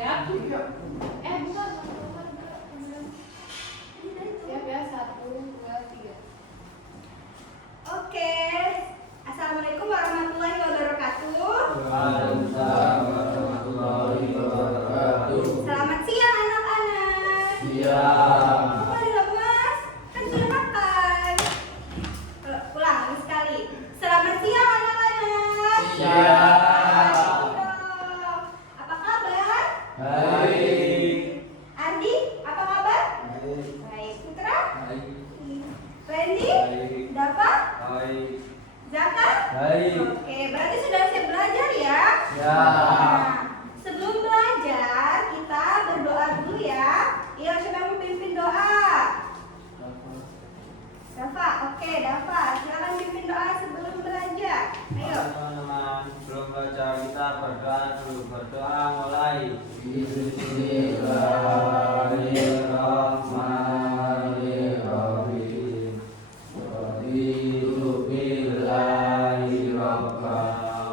Siap? Bukan. Siap ya, 1, 2, 3. Oke. Assalamualaikum warahmatullahi wabarakatuh. Waalaikumsalam warahmatullahi wabarakatuh. Selamat siang anak-anak. Siang. Kok pada lemas? Kan sudah makan. Ulang lagi sekali. Selamat siang anak-anak. Siang. Apa kabar? Baik. Ardi, apa kabar? Baik. Baik. Putra? Baik. Randy? Baik. Dava? Baik. Zaka? Baik. Oke, berarti sudah siap belajar ya? Ya. Nah, sebelum belajar kita berdoa dulu ya. Iya, siapa yang mau pimpin doa? Dava, oke Dava, silakan pimpin doa sebelum belajar. Ayo. Teman-teman, sebelum belajar kita berdoa dulu. Berdoa mulai. Bismillahirrahmanirrahim. Raditu billahi rabba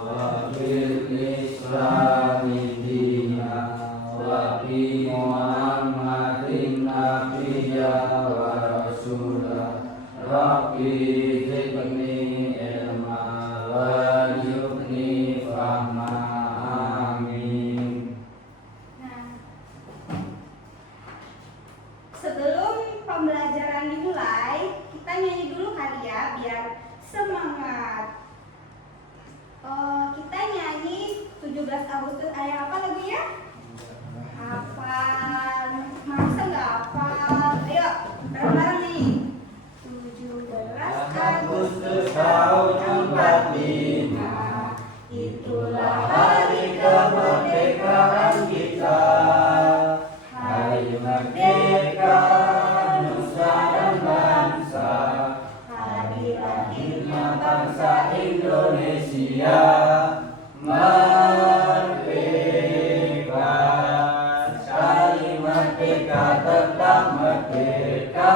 wa bil islami dina wa bi Muhammadin nabiyya wa rasulah. Rabbi zidni ilma warzuqni fahma. Amin. Nah, sebelum pembelajaran dimulai, kita nyanyi dulu kali ya biar semangat. Kita nyanyi 17 Agustus ayat apa lagunya? Hafal. Masa nggak hafal? Ayo, bareng-bareng nih. 17 Agustus tahun 45, itulah hari kemerdekaan kita. Hari merdeka nusa dan bangsa, hari lahirnya bangsa Indonesia. Merdeka, sekali merdeka tetap merdeka,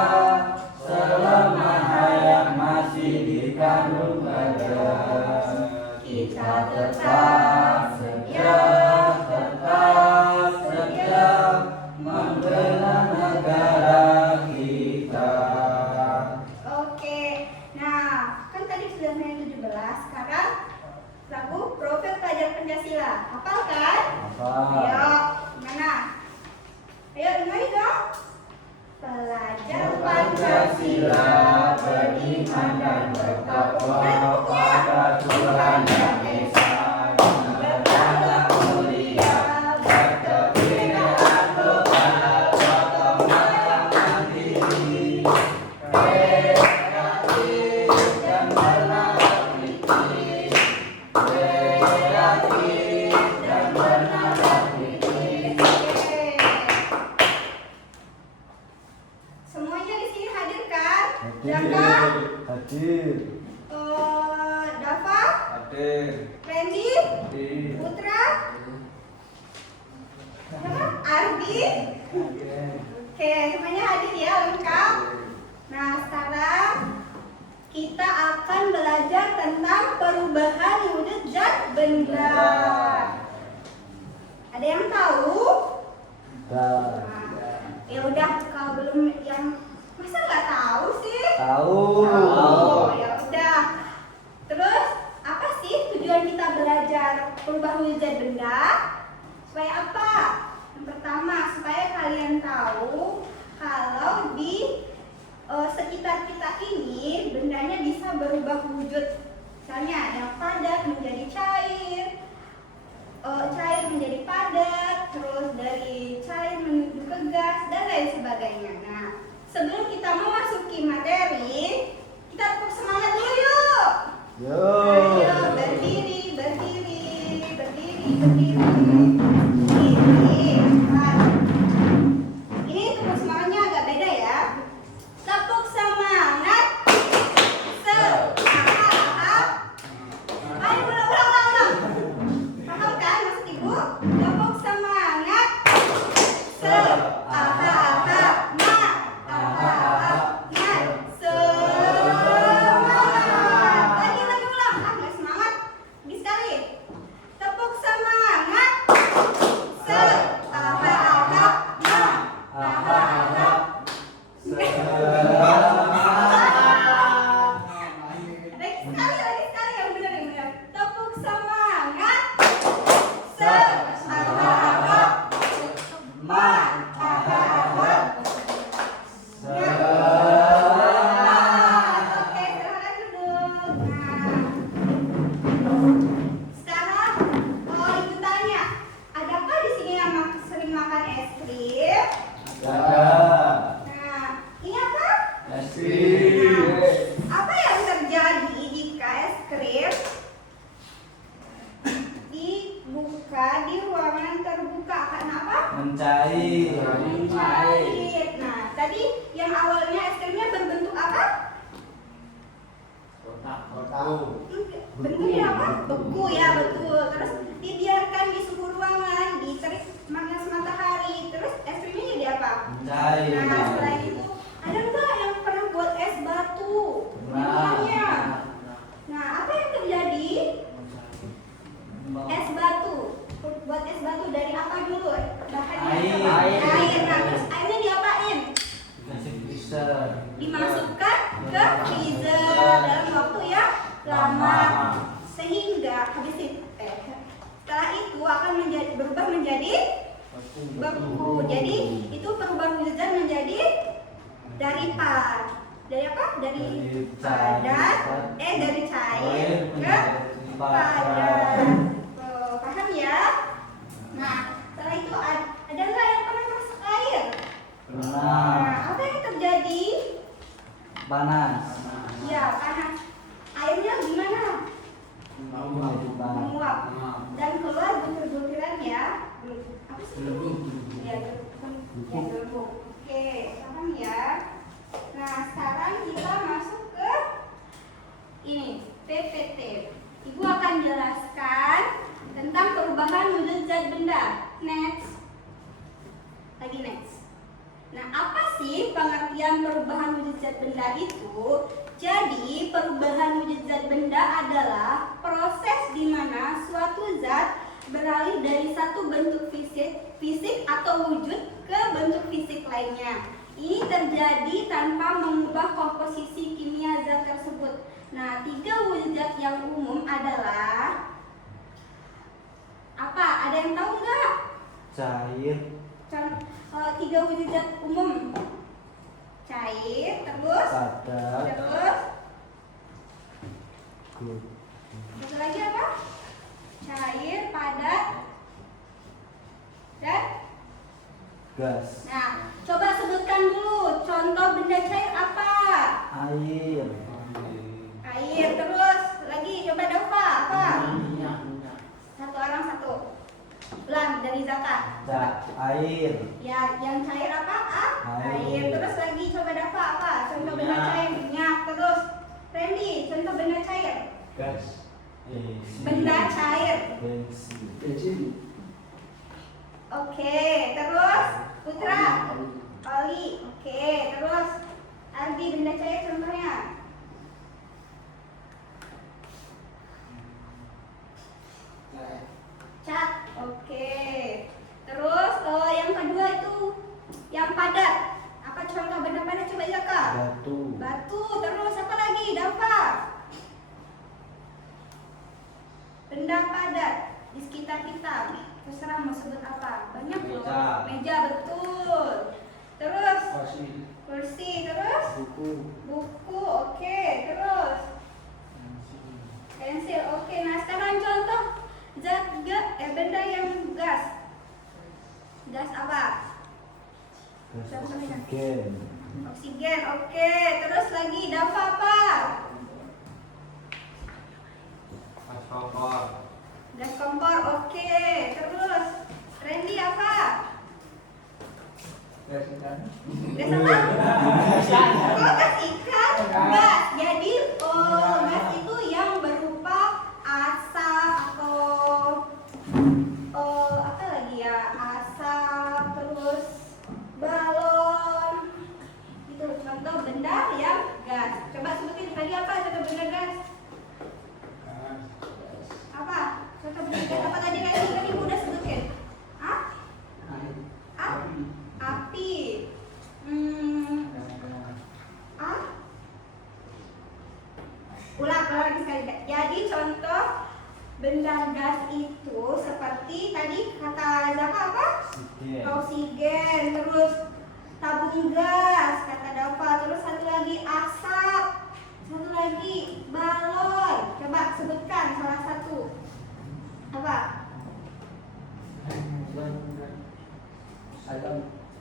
selama hayat masih dikandung badan. Kita tetap setia membela negara kita. Oke, nah kan tadi sudah nyanyi 17, sekarang lagu Profil Pelajar Pancasila. Hafal kan? Ayo, gimana? Ayo, gimana dong? Pelajar Pancasila beriman dan bertakwa pada Tuhan Yang Esa, beragama mulia, berkebudayaan kepada tokoh yang mandiri, kreatif dan bernalar kritis. Semuanya di sini hadir kan? Zaka? Hadir. Dava? Hadir. Randy? Hadir. Putra? Siapa? Ardi? Oke, semuanya hadir ya, lengkap. Nah, sekarang kita akan belajar tentang perubahan wujud zat benda. Ada yang tahu? Nah, ya udah, kalau belum yang masa nggak tahu sih? Tahu. Oh, ya udah. Terus apa sih tujuan kita belajar perubahan wujud zat benda? Supaya apa? Yang pertama, supaya kalian tahu kalau di sekitar kita ini bendanya bisa berubah wujud. Misalnya yang padat menjadi cair, cair menjadi padat, terus dari cair menuju ke gas dan lain sebagainya. Nah, sebelum kita memasuki materi, kita tepuk semangat dulu yuk. Ayo berdiri, berdiri, berdiri, berdiri. Ini tepuk semangatnya agak beda ya. Tepuk semangat. Semangat. Ayo ulang. Paham kan maksud ibu? Tepuk semangat. Semangat. Lagi ulang. Nggak semangat. Lagi sekali. Tepuk semangat. Semangat. Mencair. Mencair. Nah, tadi yang awalnya es krimnya berbentuk apa? Bentuknya apa? Beku ya, betul. Terus dibiarkan di suhu ruangan, diterik panas matahari, terus es krimnya jadi apa? Mencair. Nah, setelah itu ada nggak yang pernah buat es batu di rumahnya? Nah, apa yang terjadi? Es batu. Buat es batu dari apa dulu? Bahannya Air. Air. Nah, terus airnya diapain? Dikasih freezer. Dimasukkan ke freezer dalam waktu yang lama, sehingga habis itu setelah itu akan berubah menjadi beku. Jadi itu perubahan zat menjadi dari apa? Dari padat, dari cair ke padat. Paham ya? Nah, setelah itu ada nggak yang pernah masak air? Nah, apa yang terjadi? Panas. Ya, panas. Airnya gimana? Menguap dan keluar butir-butiran ya. Apa sih? Ya, gelembung. Oke, paham ya? Nah, sekarang kita masuk ke ini, PPT. Ibu akan jelaskan tentang perubahan wujud zat benda. Next. Lagi next. Nah, apa sih pengertian perubahan wujud zat benda itu? Jadi, perubahan wujud zat benda adalah proses di mana suatu zat beralih dari satu bentuk fisik atau wujud ke bentuk fisik lainnya. Ini terjadi tanpa mengubah komposisi kimia zat tersebut. Nah, 3 wujud zat yang umum adalah apa? Ada yang tahu nggak? Cair. 3 wujud zat umum. Cair, terus Padat. satu lagi apa? Cair, padat, dan Gas. nah, coba sebutkan dulu contoh benda cair apa? Air. Air, terus lagi coba Dava apa? Satu orang satu. Ulang dari Zaka. Air. Ya, yang cair apa? Air. Terus lagi coba Dava apa? Contoh benda cair. Minyak. Terus Randy, contoh benda cair. Gas. Benda cair. Bensin. Oke, terus Putra. Oli. Oke, terus Ardi, benda cair contohnya. Cat. Oke. Terus yang kedua itu yang padat. Apa contoh benda padat coba Zaka? Batu. Batu. Terus apa lagi? Dava. Benda padat di sekitar kita. Terserah mau sebut apa. Banyak loh. Meja. Meja, betul. Terus kursi. Terus Buku. buku. Oke. Terus pensil. Oke. Nah, sekarang contoh benda yang gas. Gas apa? Gas Contohnya. oksigen. Oksigen. Oke. Terus lagi Dava apa? Gas kompor. Gas kompor. Oke. Terus Randy apa? Gas ikan. Gas apa? Oh, gas ikan. Gas. Jadi gas itu yang berupa asap atau apa lagi ya? Asap, terus balon. Itu contoh benda yang gas. Coba sebutin tadi apa contoh benda gas? Apa? Contoh benda gas apa tadi Randy udah sebutin? Hah? Api. Ulang lagi sekali. Jadi contoh benda gas itu seperti tadi kata Zaka apa? Oksigen. Oksigen, terus tabung gas kata Dava, terus satu lagi asap, satu lagi balon. Coba sebutkan salah satu. Apa?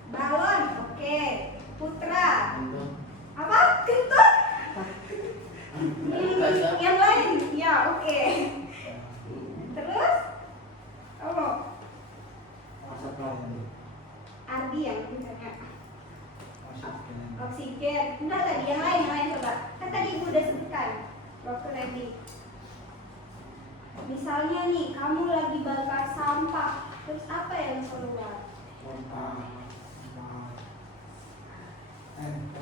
Balon. Oke. Putra. Apa? Kentut? Yang lain? Ya, oke. Terus? Oh. Ardi yang misalnya oksigen. Enggak tadi yang lain coba. Kan tadi ibu udah sebutkan. Dokter Randy. Misalnya nih, kamu lagi bakar sampah, terus apa yang keluar?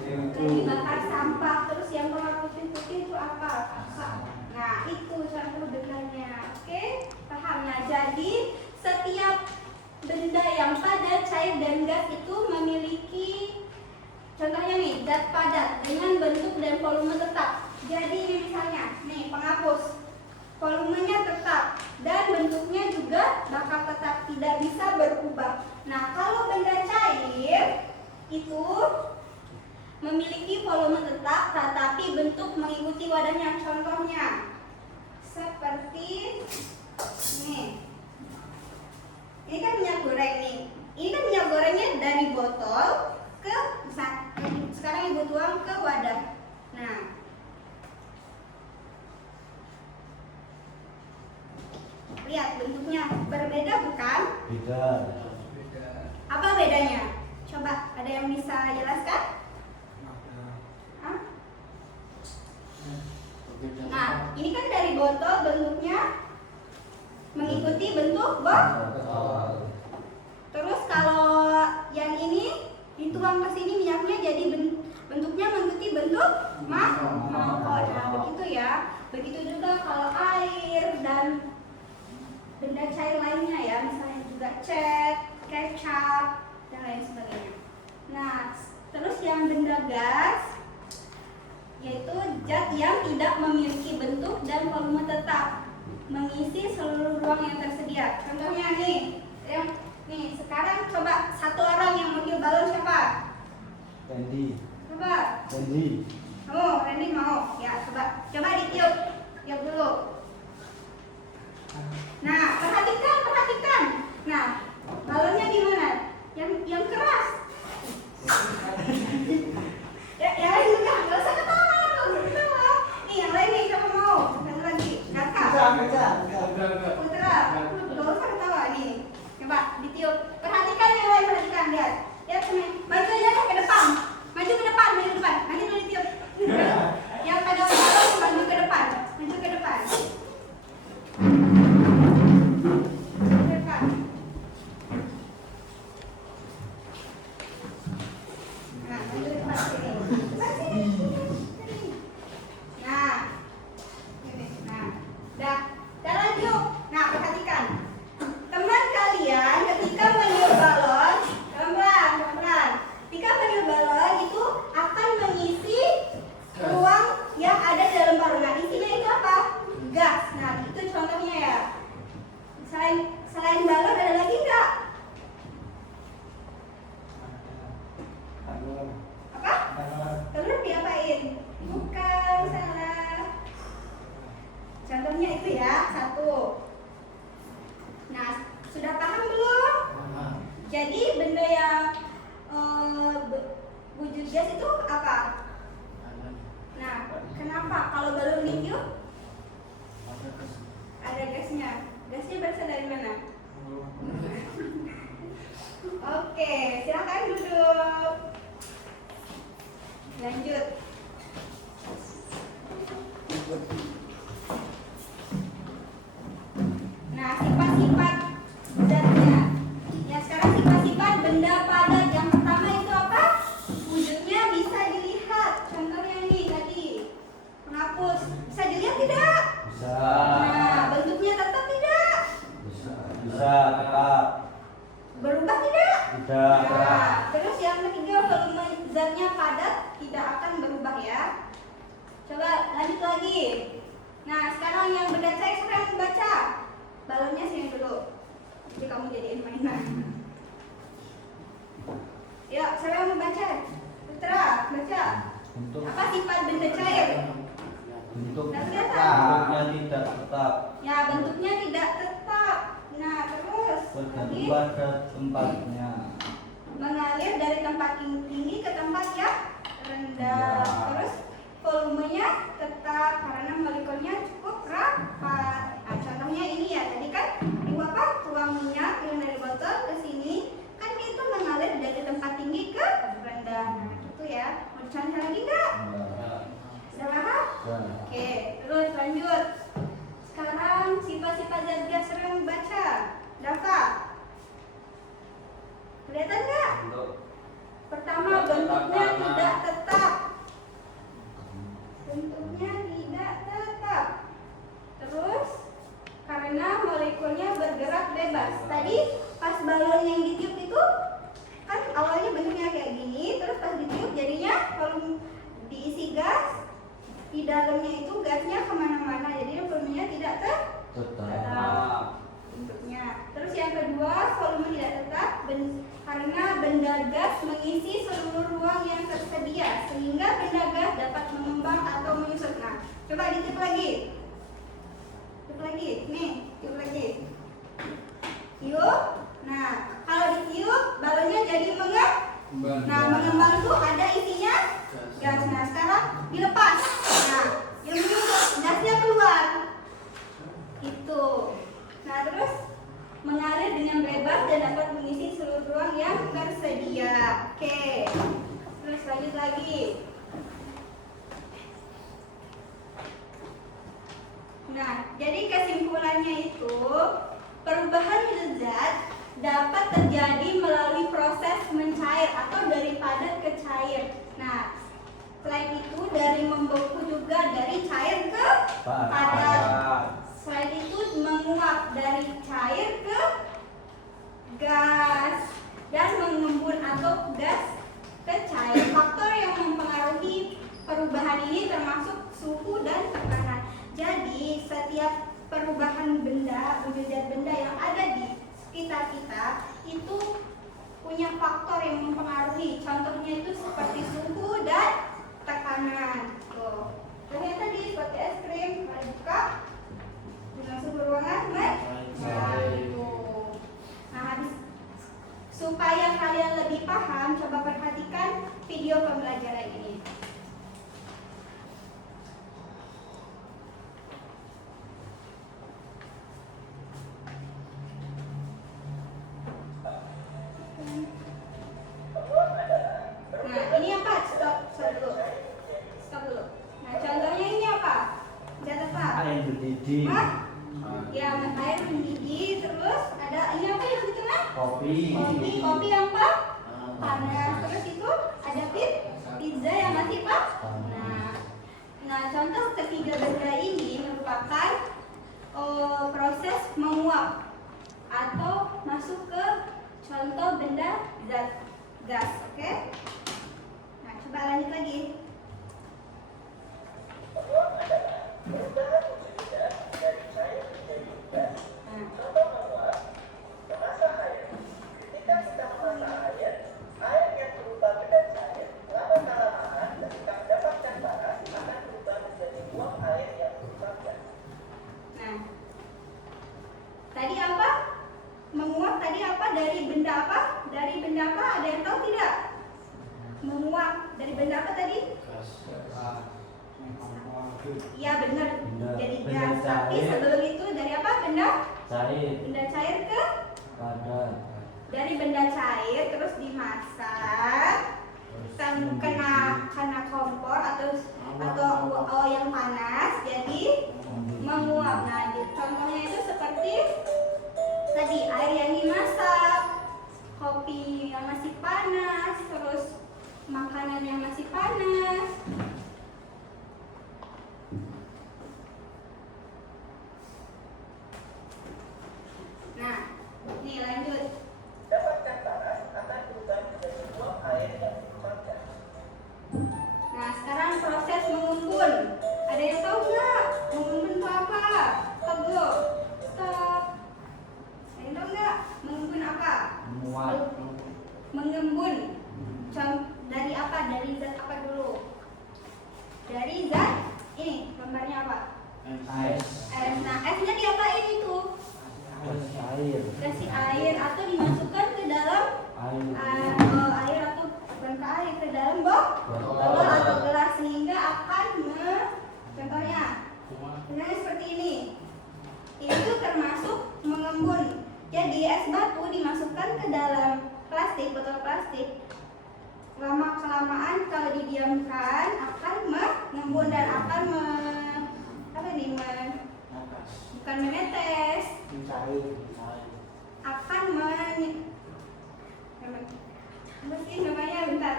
Lagi bakar sampah, terus yang keluar putih-putih itu apa? Nah, itu contoh bendanya. Oke, paham? Nah, jadi setiap benda yang padat, cair, dan gas itu memiliki, contohnya nih, zat padat dengan bentuk dan volume tetap. Jadi ini misalnya, nih penghapus, volumenya tetap dan bentuknya juga bakal tetap, tidak bisa berubah. Nah, kalau benda cair itu memiliki volume tetap tetapi bentuk mengikuti wadahnya. Contohnya seperti ini. Ini kan minyak goreng nih. Ini kan minyak gorengnya dari botol ke sekarang ibu tuang ke wadah. Nah, lihat bentuknya berbeda bukan? Beda. Apa bedanya? Coba ada yang bisa jelaskan? Hah? Nah, ini kan dari botol bentuknya mengikuti bentuk botol. Terus kalau yang ini dituang ke sini minyaknya jadi bentuknya mengikuti bentuk mangkok. Nah, begitu ya. Begitu juga kalau air dan benda cair lainnya ya, misalnya juga cat, kecap, dan lain sebagainya. Nah, terus yang benda gas yaitu zat yang tidak memiliki bentuk dan volume tetap, mengisi seluruh ruang yang tersedia. Contohnya nih, nih sekarang coba satu orang yang mau tiup balon siapa? Randy. Coba. Randy. Oh, Randy mau? Ya, coba ditiup, tiup dulu. Nah, perhatikan. Nah, balonnya gimana? Yang keras. Yang lain juga, nggak usah ketawa. Nih, yang lain nih, siapa mau? Satu lagi, Kakak. Putra, nggak usah ketawa nih. Coba ditiup. Perhatikan yang lain, perhatikan, lihat. Lihat sini, maju aja ke depan. Maju ke depan. Nanti dulu ditiup. Yang pegang balon maju ke depan. Selain balon ada lagi nggak? Apa? Telur diapain? Bukan, salah. Contohnya itu ya, satu. Nah, sudah paham belum? Jadi benda yang wujud gas itu apa? Nah, kenapa? Kalau balon ditiup ada gasnya. Gasnya berasal dari mana? Oke, silakan duduk. Lanjut. Nah, sifat-sifat zatnya. Ya, sekarang sifat-sifat benda padat. Yang pertama itu apa? Wujudnya bisa dilihat. Contohnya ini tadi, penghapus. Bisa dilihat tidak? Bisa. Nah, bentuknya tetap tidak? Bisa tetap. Berubah tidak? Tidak. Nah, terus yang ketiga, volume zatnya padat, tidak akan berubah ya. Coba lanjut lagi. Nah, sekarang yang benda cair, siapa yang membaca? Balonnya sini dulu. Jadi kamu jadiin mainan. Yuk, siapa yang membaca? Putra, baca. Apa sifat benda cair? Bentuknya tidak tetap. Ya, bentuknya tidak tetap. Nah, terus Bergantung pada tempatnya. mengalir dari tempat tinggi ke tempat yang rendah. Terus volumenya tetap karena molekulnya cukup rapat. Nah, contohnya ini ya, tadi kan ibu apa? Tuang minyak yang dari botol ke sini kan itu mengalir pas balon yang ditiup itu kan awalnya bentuknya kayak gini, terus pas ditiup jadinya volume diisi gas, di dalamnya itu gasnya kemana-mana, jadi volumenya tidak tetap bentuknya. Terus yang kedua, volume tidak tetap karena benda gas mengisi seluruh ruang yang tersedia sehingga benda gas dapat mengembang atau menyusut. Nah, coba ditiup lagi. Tiup lagi, nih, tiup lagi. Tiup. Nah, kalau ditiup balonnya jadi mengembang. Nah, mengembang itu ada isinya gas. Nah, sekarang dilepas. Nah, yang menyusut gasnya keluar. Itu. Nah, terus mengalir dengan bebas dan dapat mengisi seluruh ruang yang tersedia. Oke. Terus lanjut lagi. Nah, jadi kesimpulannya itu perubahan zat dapat terjadi melalui proses mencair atau dari padat ke cair. Nah, selain itu dari membeku juga dari cair ke padat. Selain itu menguap dari cair ke gas dan mengembun atau gas ke cair. Faktor yang mempengaruhi perubahan ini termasuk suhu dan tekanan. Jadi setiap perubahan benda, wujud zat benda yang ada di sekitar kita itu punya faktor yang mempengaruhi. Contohnya itu seperti suhu dan tekanan. Tuh. Ternyata tadi seperti es krim, kalau buka dengan suhu ruangan naik. Nah, habis supaya kalian lebih paham, coba perhatikan video pembelajaran ini. Nah, ini apa? Stop dulu. Nah, contohnya ini apa? Zat apa? Air mendidih. Hah? Ya, air mendidih. Terus ada ini apa yang dikenal? Kopi. Kopi yang apa? Panas. Terus itu ada pizza yang masih Nah, contoh ketiga benda ini merupakan proses menguap atau masuk ke contoh benda zat gas. Oke? Nah, coba lanjut lagi. Tadi apa? Menguap tadi apa? Dari benda apa? Dari benda apa? Ada yang tahu tidak? Menguap dari benda apa tadi? Iya benar. Jadi gas. Tapi sebelum itu dari apa? Benda Cair. Benda cair ke? Padat. Dari benda cair terus dimasak, kena kompor atau yang panas, jadi menguap. Nah, contohnya itu seperti tadi air yang dimasak, kopi yang masih panas, terus makanan yang masih panas. Nah, ini lanjut. Nah, sekarang proses mengembun. Ada yang tahu nggak? Mengembun itu apa? Teguh. Stop. Ada yang tahu nggak? Mengembun apa? Menguap. Mengembun. Dari apa? Dari zat apa dulu? Dari zat ini. Gambarnya apa? Es. Es. Nah, esnya diapain itu? Air. Kasih air atau dimasukkan ke dalam air atau bukan ke air, ke dalam botol atau gelas sehingga akan contohnya seperti ini. Itu termasuk mengembun. Jadi es batu dimasukkan ke dalam plastik, botol plastik. Lama-kelamaan kalau didiamkan akan mengembun dan akan bukan menetes, akan namanya bentar.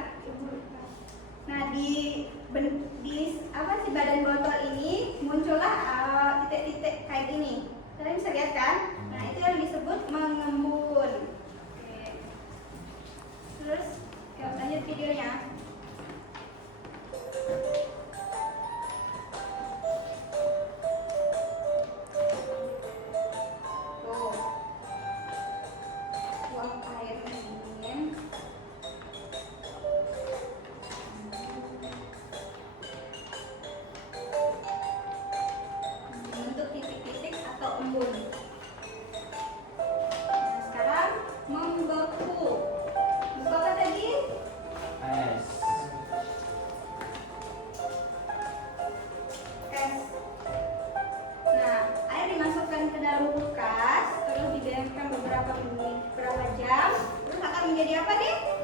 Nah, di apa sih badan botol ini muncullah titik-titik kayak gini. Kalian bisa lihat kan? Nah, itu yang disebut mengembun.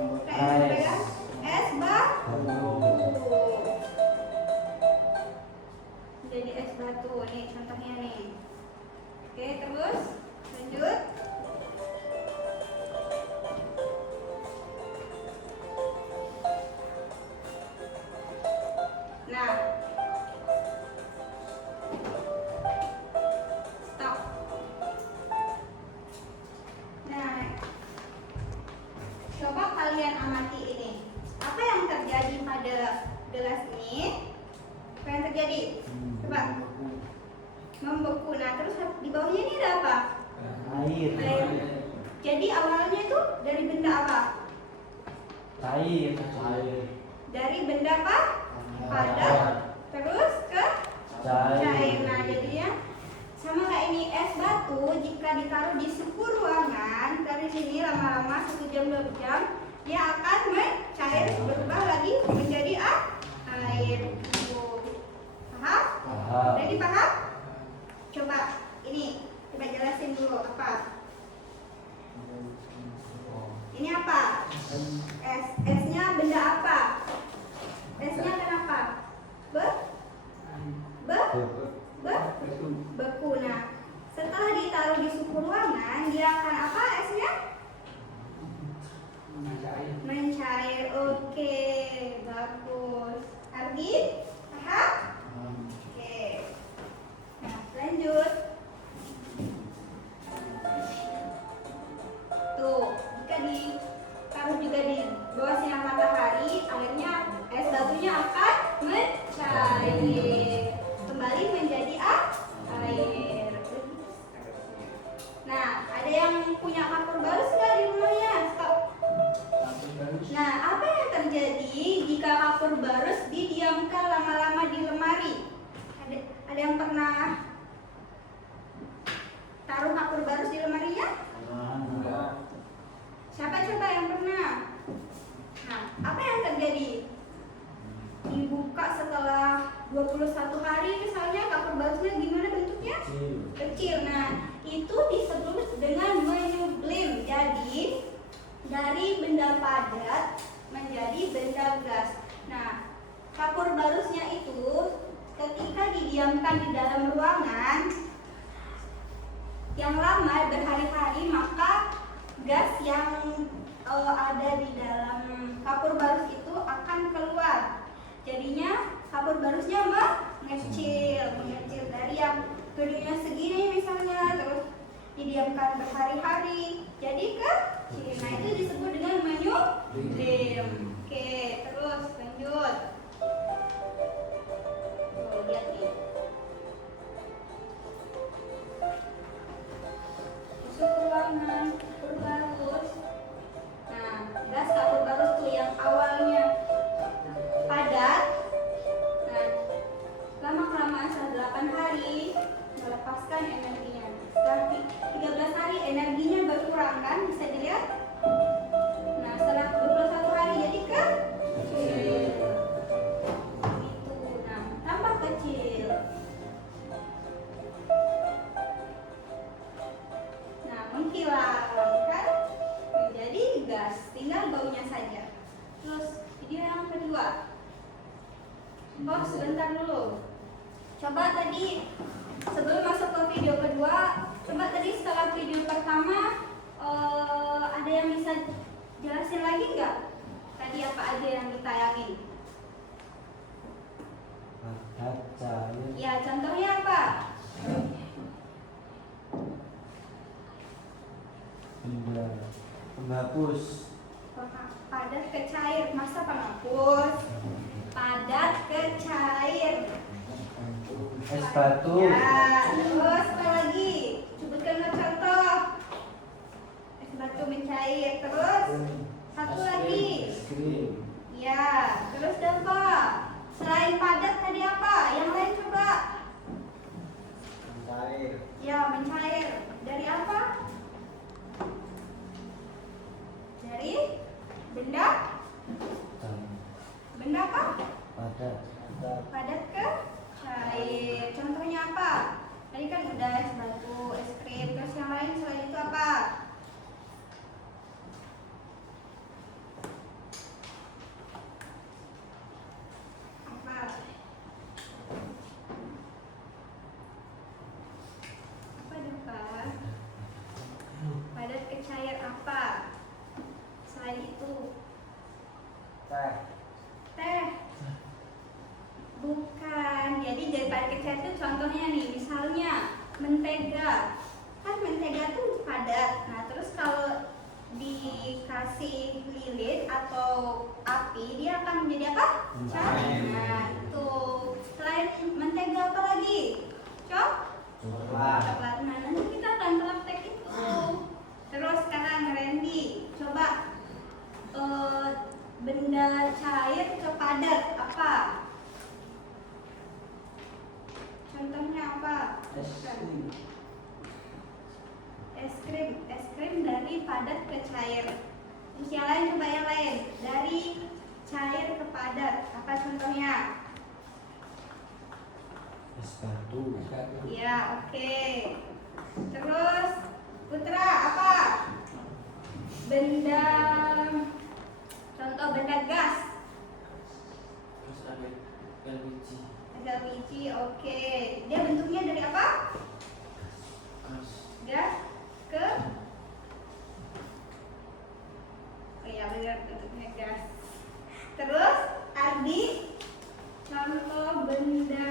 buka es pegang. Es batu. Jadi es batu. Nih contohnya nih. Oke, terus lanjut. Nah, stop. Nah, coba kalian amati ini. Apa yang terjadi pada gelas ini? Apa yang terjadi? Coba. Membeku. Nah, terus di bawahnya ini ada apa? Air. Air. Jadi awalnya itu dari benda apa? Air. Dari benda apa? Padat. Terus ke cair. Nah, jadinya sama kayak ini es batu jika ditaruh di suhu ruangan dari sini lama-lama 1 jam 2 jam dia akan mencair berubah lagi menjadi air. Paham? Jadi paham? Coba ini coba jelasin dulu apa? Ini apa? Es. Esnya benda apa? Esnya kenapa? Beku. Nah, setelah ditaruh di suhu ruangan, dia akan apa esnya? Mencair. Oke, bagus. Ardi, paham? Oke. Nah, lanjut. Tuh, jika ditaruh juga di bawah sinar matahari, akhirnya es batunya akan mencair. Kembali menjadi air. Nah, ada yang punya kapur barus nggak di rumahnya? Stop. Nah, apa yang terjadi jika kapur barus didiamkan lama-lama di lemari? Ada yang pernah taruh kapur barus di lemarinya? Siapa coba yang pernah? Nah, apa yang terjadi? Dibuka setelah 21 hari misalnya kapur barusnya gimana bentuknya? Kecil. Nah, itu disebut dengan menyublim. Jadi dari benda padat menjadi benda gas. Nah, kapur barusnya itu ketika didiamkan di dalam ruangan yang lama berhari-hari, maka gas yang ada di dalam kapur barus itu akan keluar. Jadinya kapur barusnya mengecil dari yang gedungnya segini misalnya, terus didiamkan berhari-hari jadi kecil. Nah, itu disebut dengan menyublim. Oke, terus lanjut. Tuh, lihat nih. Masuk ruangan kapur barus. Nah, gas kapur barus tuh yang awalnya padat. Nah, lama-kelamaan setelah 8 hari melepaskan energinya. Setelah 13 hari energinya berkurang kan, bisa dilihat. Nah, setelah 21 hari jadi kecil. Itu. Nah, tambah kecil. Nah, menghilang kan menjadi gas, tinggal baunya saja. Terus video yang kedua. Oh, sebentar dulu. Coba tadi sebelum masuk ke video kedua, coba tadi setelah video pertama ada yang bisa jelasin lagi nggak? Tadi apa aja yang ditayangin? Ya, contohnya apa? Penghapus. Padat ke cair. Masa penghapus? Padat ke cair. Es batu. Ya, terus apa lagi? Sebutkan contoh. Es batu mencair. Terus satu lagi. Es krim. Ya, terus apa? Selain padat tadi apa? Yang lain coba. Mencair. Ya, mencair. Dari apa? Dari benda? Benda apa? Padat. Padat ke cair. Contohnya apa? Tadi kan udah es batu, es krim. Terus yang lain selain itu apa? selain itu? Teh. Teh. Bukan. Jadi padat ke cair itu contohnya nih, misalnya mentega. Kan mentega tuh padat. Nah, terus kalau dikasih lilin atau api, dia akan menjadi apa? Cair. Nah, itu. Selain mentega apa lagi? Coklat. Nah, nanti kita akan praktek itu. Terus sekarang Randy, coba benda cair ke padat apa? Contohnya apa? Es krim dari padat ke cair. Terus yang lain, coba yang lain. Dari cair ke padat, apa contohnya? Es batu. Ya, oke. Terus Putra, apa? Benda, contoh benda gas. Terus ada LPG. LPG, oke. Dia bentuknya dari apa? Gas ke? Oh iya benar, bentuknya gas. Terus Ardi, contoh benda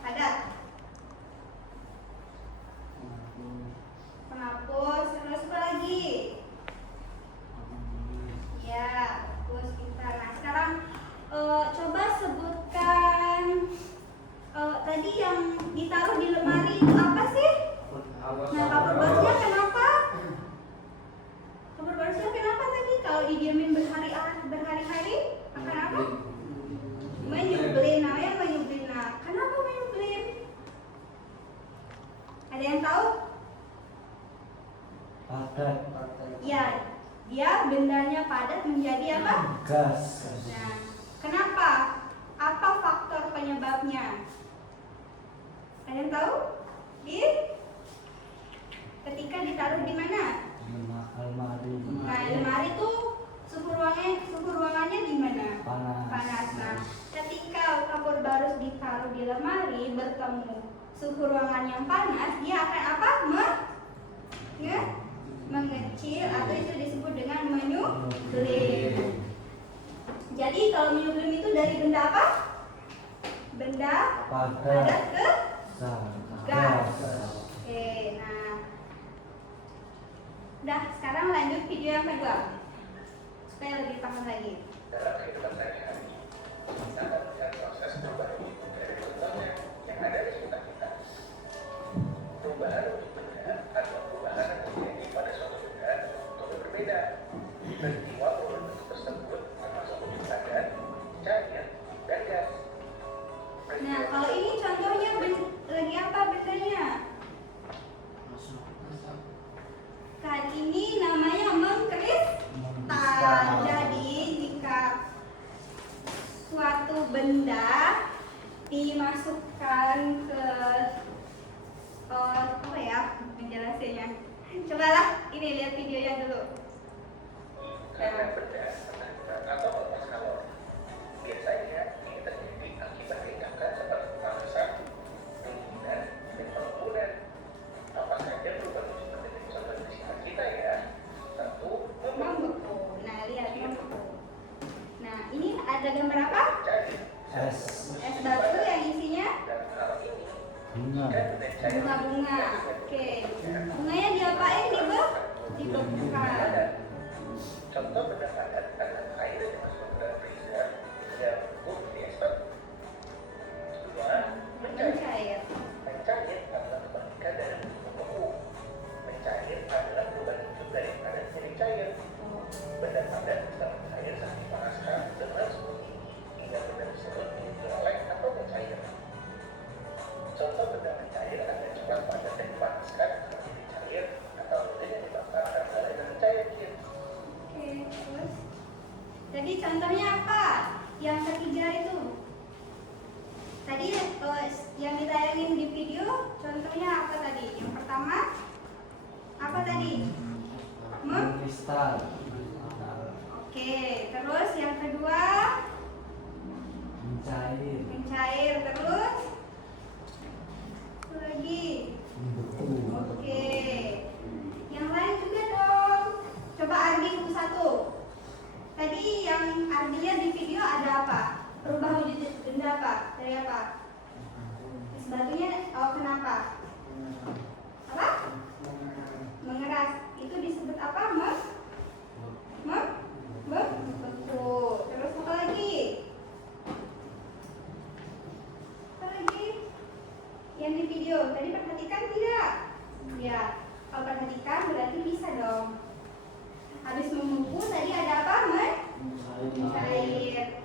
padat. Penghapus. Terus apa lagi? Ya, bagus pintar. Nah sekarang coba sebutkan tadi yang ditaruh di lemari itu apa sih? Nah, cover boxnya kenapa? Cover boxnya kenapa tadi? Kalau didiamin berhari-hari akan apa? Menyublin. Nah, yang menyublin. Nah, kenapa menyublin? Ada yang tahu? Padat. Ya, dia bendanya padat menjadi apa? Gas. Nah, kenapa? Apa faktor penyebabnya? Ada yang tahu? Ketika ditaruh di mana? Almari. Nah, lemari itu suhu ruangannya di mana? Panas. Nah, ketika kapur barus ditaruh di lemari bertemu suhu ruangan yang panas, dia akan apa? Mengecil, atau itu disebut dengan menyublim. Jadi kalau menyublim itu dari benda apa? Benda padat ke gas. Oke, nah, udah sekarang lanjut video yang kedua supaya lebih paham lagi. Dalam kehidupan sehari-hari, kita akan melihat proses perubahan dari contohnya yang ada di sekitar kita. Perubahan untuk benda atau perubahan yang terjadi pada suatu benda untuk berbeda. Peristiwa perubahan bentuk tersebut termasuk wujud padat, cair, dan gas. Nah, kalau ini contohnya lagi apa bendanya? Kali ini namanya mengkristal. Jadi jika suatu benda dimasukkan ke apa ya menjelaskannya? Cobalah ini lihat videonya dulu. Karena benda menangkap atau melepas kalori. Biasanya ini terjadi akibat tindakan seperti pemanasan, pendinginan, dan pengukuran. Apa saja perubahan seperti itu bisa terjadi di sekitar kita ya? Tentu Membeku. Nah, lihat membeku. Nah, ini ada gambar apa? cair. Es. Es batu yang isinya Dan hal ini Bunga. jika benda cair bunga-bunga. Oke. Bunganya diapain nih, Bu? Dibekukan. contoh benda padat adalah air yang dimasukkan ke dalam freezer dan bubuk di ekspor. Kedua, mencair. Mencair. Mencair adalah kebalikan dari beku. Mencair adalah perubahan wujud dari padat menjadi cair. Benda padat bisa mencair saat dipanaskan dengan suhu tinggi hingga benda tersebut menjadi leleh atau mencair. Contoh benda mencair ada coklat padat yang dipanaskan menjadi cair atau lilin yang dibakar agar menjadi cair. Oke, terus. Jadi contohnya apa? Yang ketiga itu. Tadi yang ditayangin di video, contohnya apa tadi? Yang pertama apa tadi? Kristal. Oke, terus yang kedua Mencair. mencair, terus apa lagi? Membeku. Oke, yang lain juga dong. Coba Ardi satu. Membeku tadi ada apa? Mencair.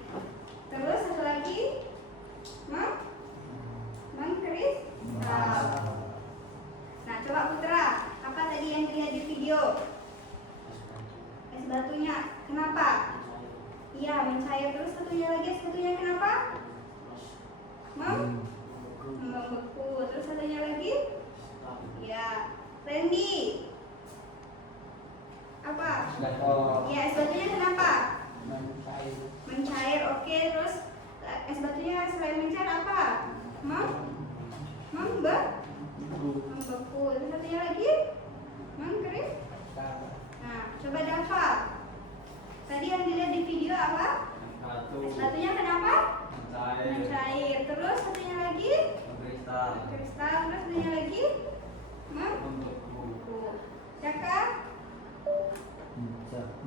Terus satu lagi mengkristal. Nah, coba Putra, apa tadi yang dilihat di video? Es batunya, kenapa? Iya, mencair. Terus satunya lagi, satunya kenapa? Membeku. Terus satunya lagi? Ya, Randy. Apa? Ya, es batunya kenapa? Mencair. Oke, terus es batunya selain mencair apa? Membeku. Terus satunya lagi? Mengkristal. Nah, coba Dava. Tadi yang dilihat di video apa? Es batunya kenapa? Mencair. Terus satunya lagi? Kristal. Terus satunya lagi? Membeku. Jaka?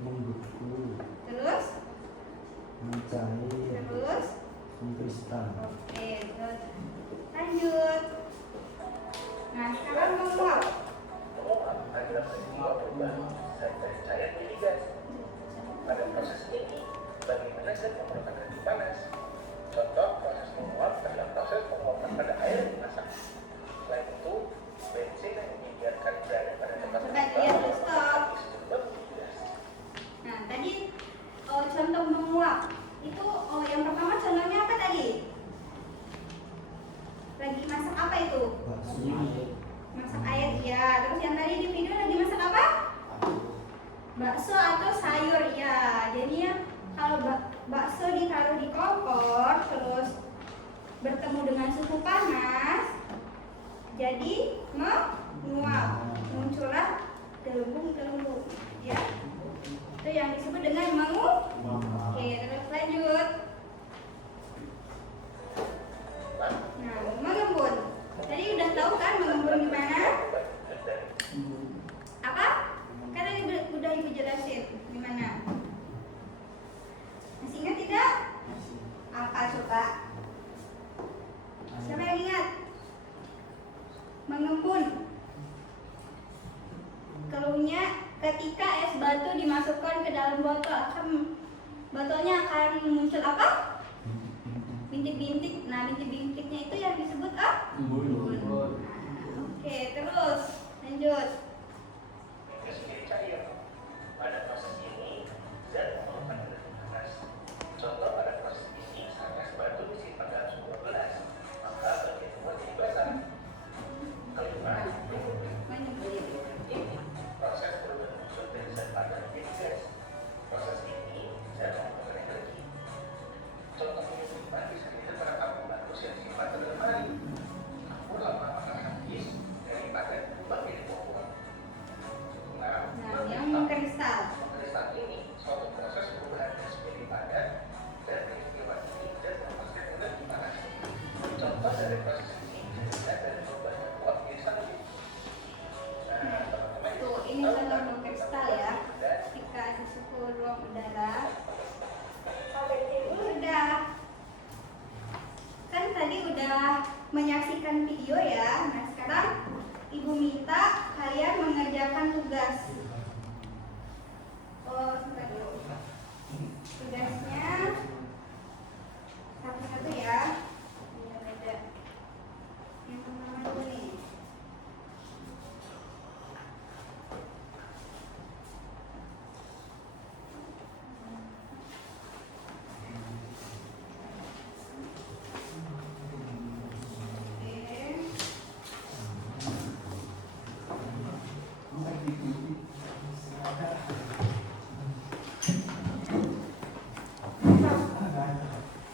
Membeku. Terus? Mencair. Terus? Mengkristal. Oke, terus lanjut. Nah, sekarang menguap. Menguap adalah peristiwa perubahan zat dari cair menjadi gas. Pada proses ini, bagaimana zat memerlukan energi panas? Contoh proses menguap adalah proses penguapan pada air yang dimasak. Selain itu, bensin yang dibiarkan berada pada tempat Coba lihat, stop. disebut menjadi gas. Nah, tadi contoh menguap itu yang pertama contohnya apa tadi? Lagi masak apa itu? Masak air, ya. Terus yang tadi di video lagi masak apa? Bakso atau sayur, ya. Jadinya kalau bakso ditaruh di kompor terus bertemu dengan suhu panas, jadi menguap, muncullah gelembung-gelembung, ya. Itu yang disebut dengan menguap. Oke, terus lanjut. Nah, mengembun. Tadi udah tahu kan mengembun gimana? Apa? Kan tadi udah Ibu jelasin gimana. Masih ingat tidak? Apa coba? Siapa yang ingat? Mengembun. Keluhnya ketika es batu dimasukkan ke dalam botol, botolnya akan muncul apa? Bintik-bintik. Nah, bintik-bintiknya itu yang disebut embun. Oke, terus lanjut. Gas menjadi cair. Pada proses ini, zat memerlukan energi panas. Contoh pada proses ini, saat es batu disimpan dalam suhu 12, maka bagian luar jadi basah. Kelima, ini proses perubahan unsur dari zat panas menjadi gas. Proses ini zat memerlukan energi. Contoh penyimpan bisa dilihat pada kartu bagus yang disimpan di dalam lemari. Aku lama akan habis daripada berubah menjadi buah-buah. Nah, yang mengkristal. Mengkristal ini suatu proses perubahan gas menjadi padat dan peristiwa ini zat melepaskan energi panas. Contoh dari proses ini bisa dilihat dari perubahan uap menjadi salju. Nah, teman-teman, Tuh, ini contoh mengkristal ya. Ketika di suhu ruang udara. Udah. Kan tadi udah menyaksikan video ya. Nah, sekarang Ibu minta kalian mengerjakan tugas. Sebentar dulu. Tugasnya satu-satu ya. Biar beda. Yang pertama dulu nih.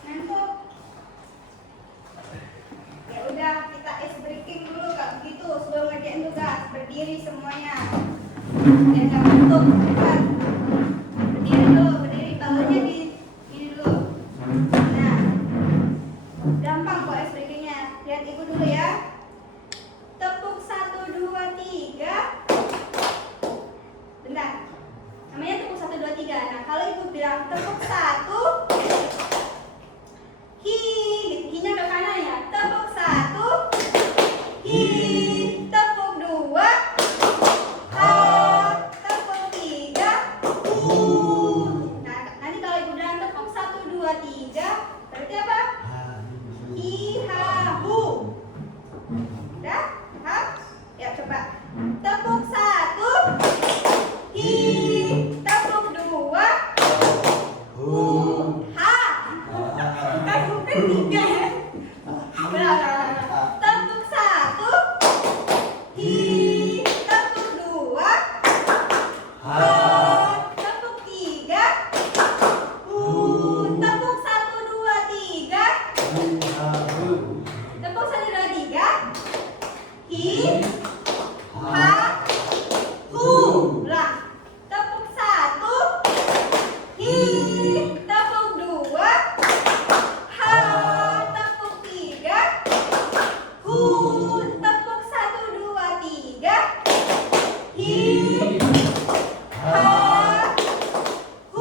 Ngantuk? Ya udah, kita ice breaking dulu kalau begitu sebelum ngerjain tugas. Berdiri semuanya. Biar nggak ngantuk. Cepat. Berdiri dulu, berdiri. Tangannya di ini dulu. Nah, gampang kok ice breakingnya. Lihat Ibu dulu ya. Tepuk 1, 2, 3. Bentar. Namanya tepuk 1, 2, 3. Nah, kalau Ibu bilang tepuk 1, hi, hi-nya ke kanan ya. Tepuk 1, hi. Tepuk 2, ha. Tepuk 3, hi.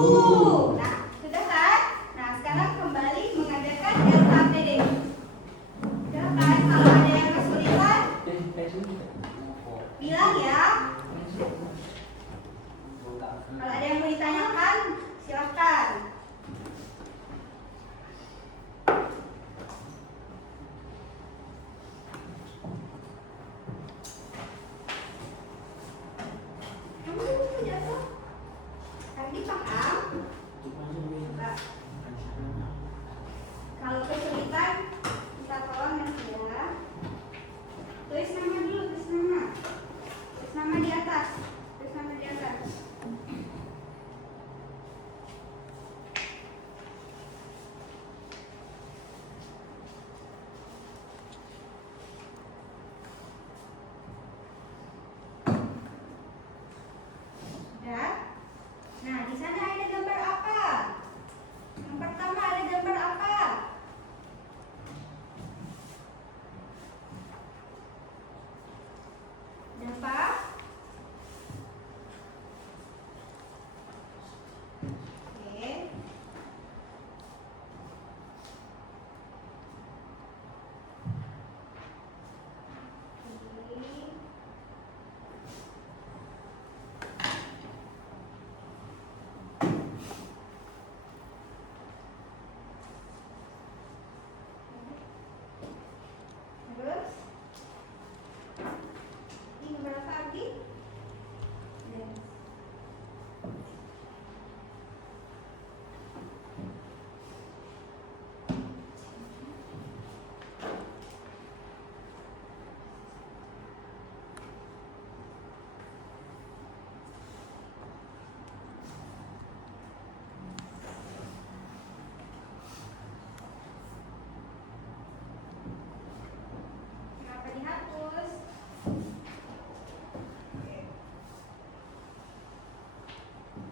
Nah, sudah kan? Nah, sekarang kembali mengajarkan LHPD. Sudah kan? Kalau ada yang kesulitan, bilang ya. Kalau ada yang mau ditanyakan, silahkan. Kamu punya apa? Tadi paham? Coba. Kalau kesulitan, kita tolong ya. Tulis nama dulu, tulis nama. Tulis nama di atas. Tulis nama di atas. Ya. Nah, di sana ada gambar apa? Yang pertama ada gambar apa? Ada apa? Oke. Oke. Terus ini berapa lagi? Yes. Kenapa dihapus? Oke.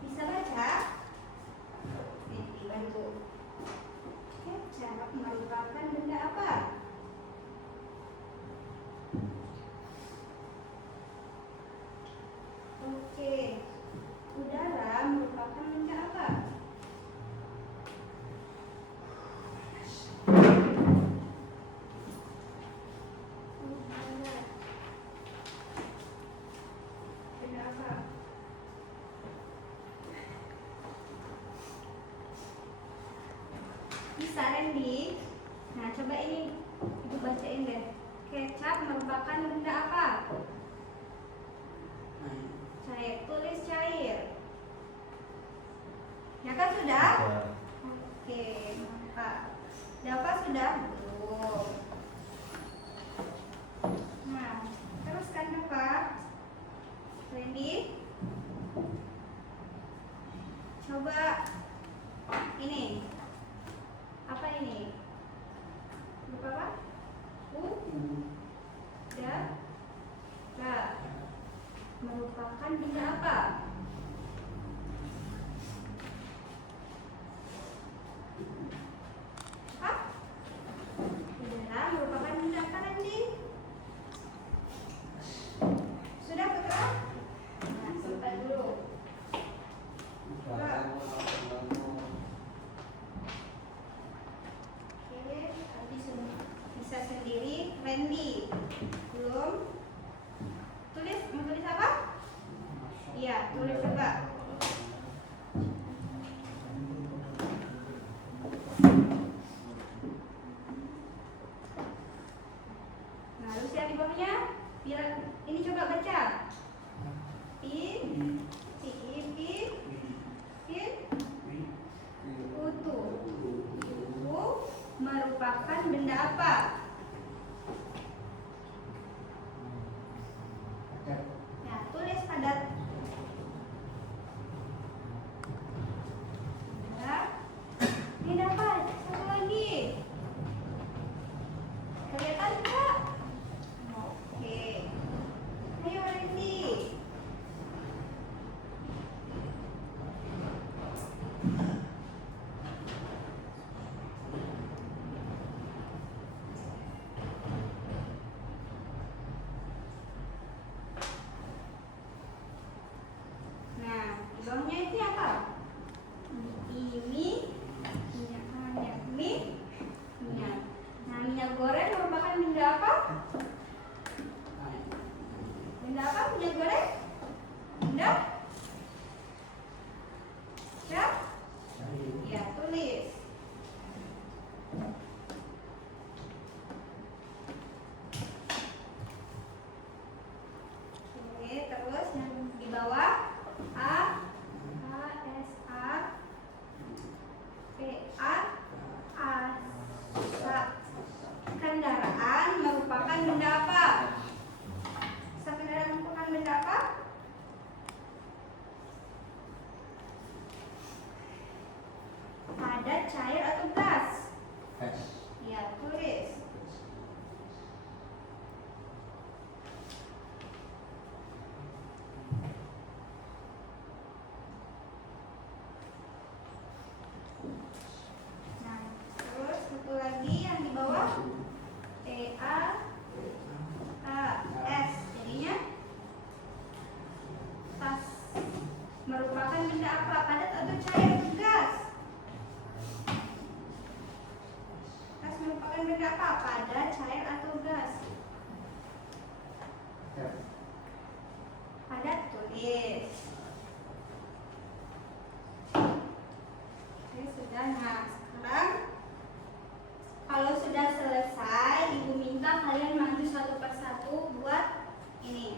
Bisa baca? Nih, dibantu. Kecap merupakan benda apa? Oke. Udara merupakan benda apa? Udara. Benda apa? Bisa Randy? Nah, coba ini ibu bacain deh. Kecap merupakan benda apa? Cair. Tulis cair. Ya kan sudah? Oke, mantap. Dapat sudah? Belum. Nah, teruskan dapat. Randy? Coba ini. Apa ini? Lupa apa? Udara merupakan benda apa? Apa? Udara merupakan benda apa nanti? Sudah putra? Nah, simpan dulu. Oke, Abi sudah bisa sendiri. Randy belum. Tulis, mau tulis apa? Iya, tulis coba. Nah, terus yang di bawahnya, biar ini coba baca. Kutu. Kutu merupakan benda apa? Nah, tulis padat. Ya. Ini dapat. Satu lagi. Kelihatan enggak? Oke. Ayo Randy. Nah, di bawahnya itu apa? minyak. Nah, minyak goreng merupakan benda apa? Benda apa minyak goreng? Benda? Ya? Ya, tulis. Oke, terus yang di bawah kendaraan merupakan benda apa? Kendaraan merupakan benda apa? Padat, cair atau gas? Ya, tulis. Nah, terus satu lagi yang di bawah TAS. Jadinya tas merupakan benda apa? Padat atau cair atau gas? Tas merupakan benda apa? Padat, cair atau gas? Padat, tulis. Oke, sudah. Nah, sekarang kalau sudah selesai, ibu minta kalian maju satu persatu buat ini,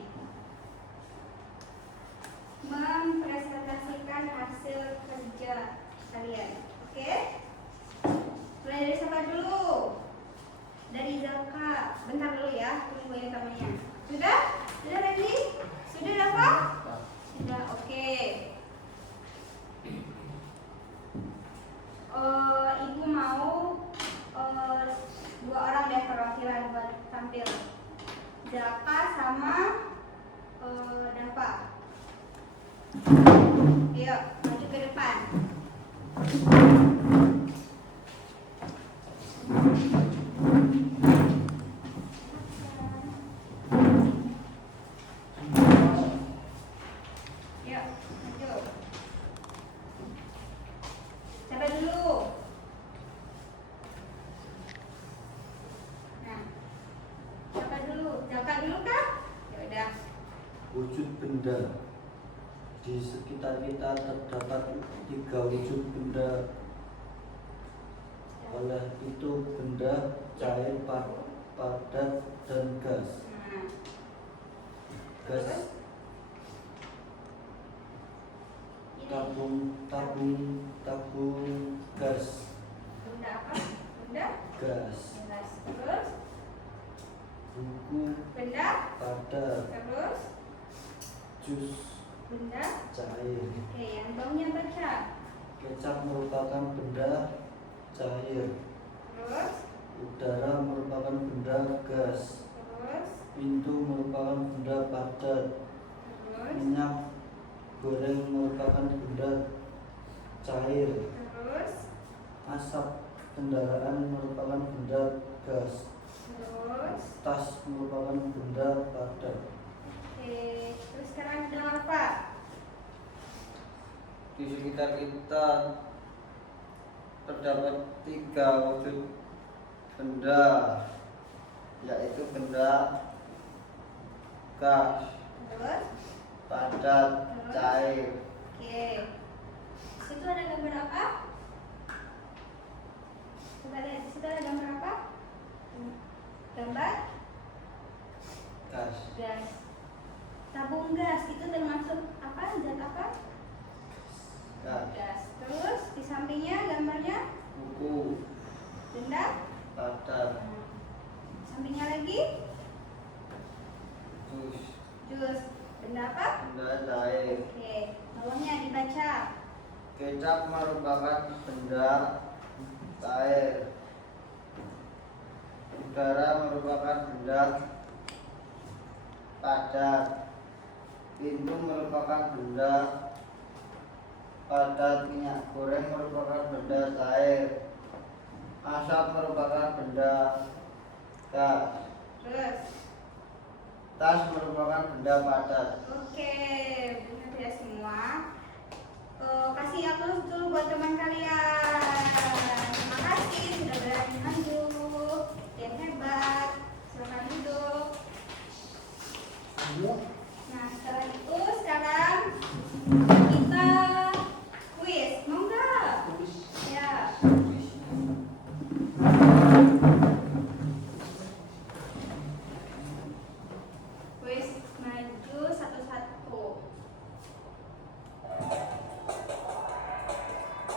mempresentasikan hasil kerja kalian. Oke? Mulai dari siapa dulu? Dari Zalka. Bentar dulu ya, tunggu yang tamanya. Sudah? Sudah ready? Sudah dapat? Sudah, oke. Ibu mau dua orang deh perwakilan buat tampil. Zalka sama Dava. Ayo, maju ke depan. Yuk, maju. Siapa dulu? Nah, siapa dulu? Zalka dulu kah? Ya udah. Wujud benda. Di sekitar kita terdapat 3 wujud benda. Oleh itu benda cair, padat, dan gas. Nah, Gas tabung gas. benda apa? Benda? Gas. Gas. Terus? Buku Benda? padat. Terus? Jus Benda? cair. Oke, yang bawahnya baca. Kecap merupakan benda cair. Terus? Udara merupakan benda gas. Terus? Pintu merupakan benda padat. Terus? Minyak goreng merupakan benda cair. Terus? Asap kendaraan merupakan benda gas. Terus? Tas merupakan benda padat. Oke, terus sekarang bilang apa? Di sekitar kita terdapat 3 wujud benda, yaitu benda gas, Terus? padat, cair. Oke. Situ ada gambar apa? Coba lihat, situ ada gambar apa? Gambar Gas. gas. Tabung gas itu termasuk apa? Zat apa? Gas. Gas. Terus di sampingnya gambarnya Buku benda. padat. Sampingnya lagi Jus. jus. Benda apa? Benda cair. Oke. Bawahnya dibaca. Kecap merupakan benda cair. Udara merupakan benda padat. Pintu merupakan benda padat. Minyak goreng merupakan benda cair. Asap merupakan benda gas. Terus. Tas merupakan benda padat. Oke, benar ya semua. Kasih aplaus dulu buat teman kalian.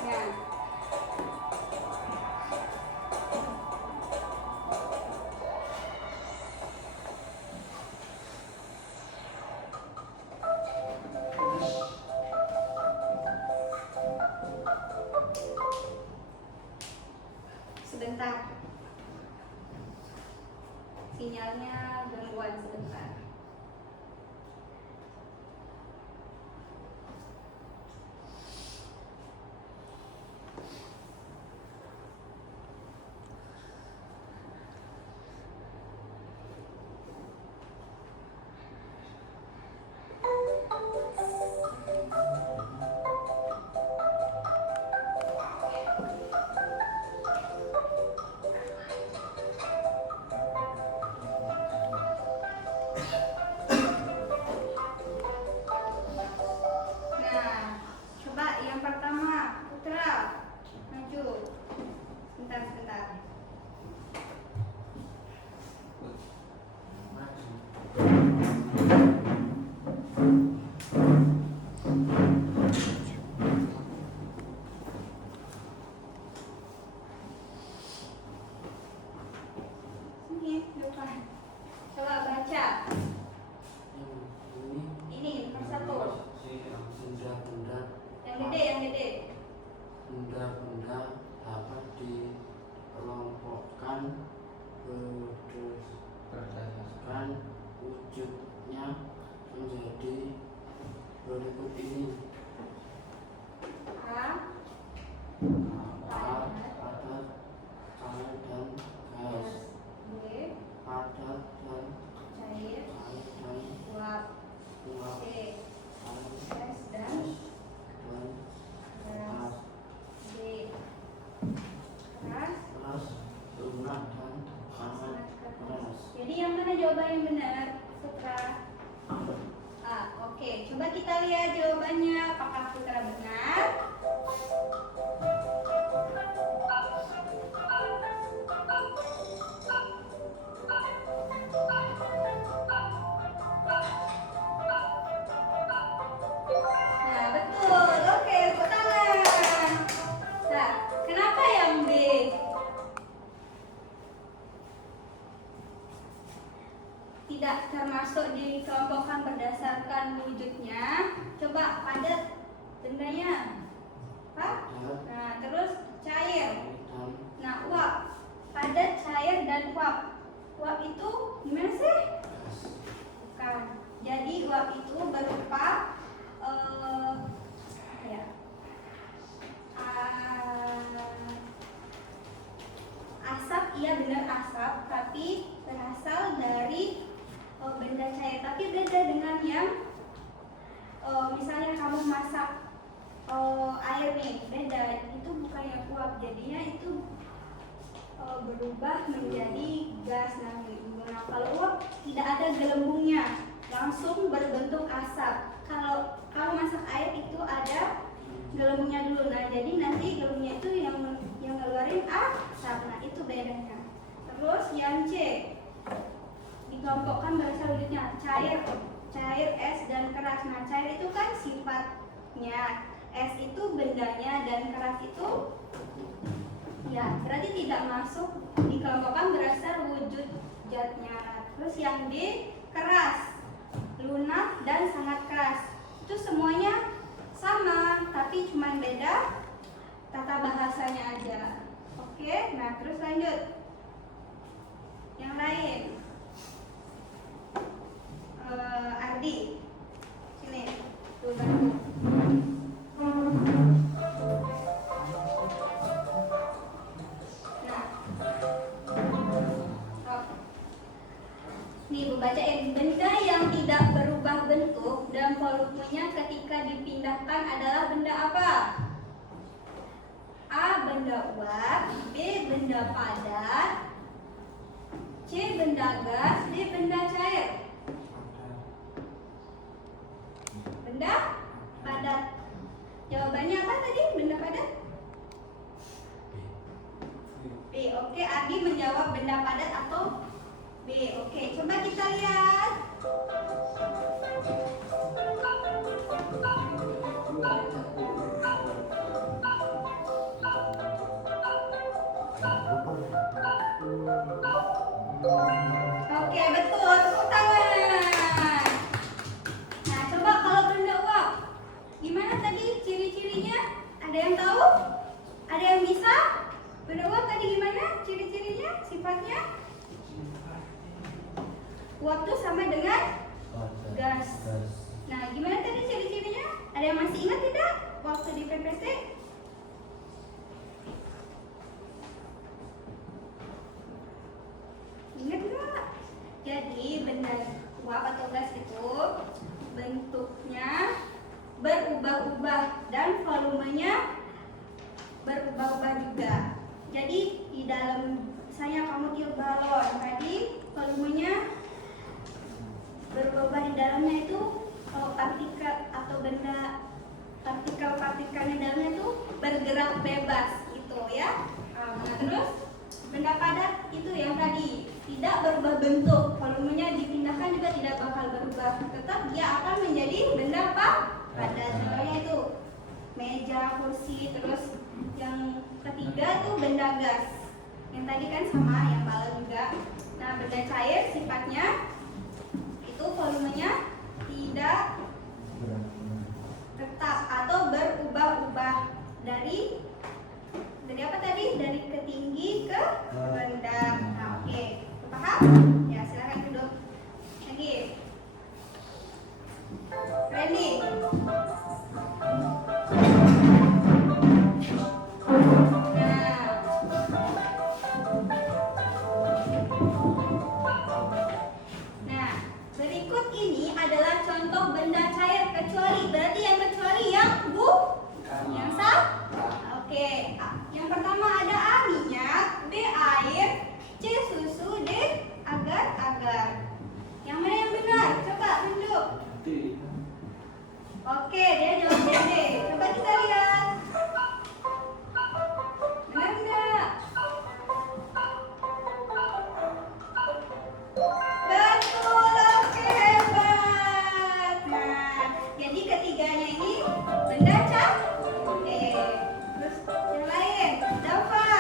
Nah, sebentar. Sinyalnya gangguan sebentar. Nah, coba yang pertama, Putra, maju. Sebentar. Sini, depan. Coba baca. Ini nomor 1. Yang gede. Benda-benda dapat dikelompokkan berdasarkan wujudnya menjadi berikut ini. A, Padat, cair dan gas. B, Padat dan cair, uap, uap. C, Cair, gas dan dan gas, gas. D, keras, Keras, lunak dan sangat keras. Jadi yang mana jawaban yang benar, Putra? A, oke. Coba kita lihat jawabannya. Apakah Putra benar? Nah, betul. Oke, tepuk tangan. Nah, kenapa yang B? Tidak termasuk dikelompokkan berdasarkan wujudnya. Coba padat bendanya. Hah? Nah, terus cair. Nah, uap. Padat, cair, dan uap. Uap itu gimana sih? Bukan. Jadi uap itu berupa apa ya? Asap, iya benar asap, tapi berasal dari benda cair. Tapi beda dengan yang misalnya kamu masak air nih, beda. Itu bukan yang uap, jadinya itu berubah menjadi gas nanti. Nah, kalau uap tidak ada gelembungnya, langsung berbentuk asap. Kalau masak air itu ada gelembungnya dulu. Nah, jadi nanti gelembungnya itu yang ngeluarin asap. Nah, itu bedanya. Terus yang C, dikelompokkan berdasarkan wujudnya, cair, es, dan keras. Nah, cair itu kan sifatnya, es itu bendanya, dan keras itu ya berarti tidak masuk dikelompokkan berdasar wujud zatnya. Terus yang D, keras, lunak, dan sangat keras. Itu semuanya sama, tapi cuma beda tata bahasanya aja. Oke, nah terus lanjut. Yang lain. Ardi, sini, tuh bantu. Nah, nih Bu bacain. Benda yang tidak berubah bentuk dan volumenya ketika dipindahkan adalah benda apa? A. Benda uap, B. Benda padat, C. Benda gas, D. Benda cair. Benda padat. Jawabannya apa tadi? Benda padat? B. Oke, Ardi menjawab benda padat atau B. Oke, coba kita lihat. Ada yang tahu? Ada yang bisa? Benar tadi gimana ciri-cirinya, sifatnya? Uap tuh sama dengan gas. Nah, gimana tadi ciri-cirinya? Ada yang masih ingat tidak waktu di PPT? Ingat nggak? Jadi benda uap atau gas itu bentuknya berubah-ubah dan volumenya berubah-ubah juga. Jadi di dalam misalnya kamu tiup balon tadi volumenya berubah di dalamnya itu partikel atau benda partikel di dalamnya itu bergerak bebas gitu ya. Nah, terus benda padat itu yang tadi tidak berubah bentuk, volumenya dipindahkan juga tidak bakal berubah, tetap dia akan menjadi benda padat. Contohnya itu meja, kursi. Terus yang ketiga tuh benda gas, yang tadi kan sama yang balon juga. Nah, benda cair sifatnya itu volumenya tidak tetap atau berubah-ubah dari apa tadi? Dari ketinggi ke rendah. Nah, oke. Paham? Ya, silakan duduk. Lagi. Ready? Nah, berikut ini adalah contoh benda cair kecuali. Berarti yang kecuali yang yang sah? Oke. Yang pertama ada A minyak, B air, C susu, D agar-agar. Yang mana yang benar? Coba tunjuk. Oke, dia jawabnya D. Coba kita lihat. Benar enggak? Betul, oke, hebat. Nah, jadi ketiganya ini benda cair. Terus yang lain, Dava.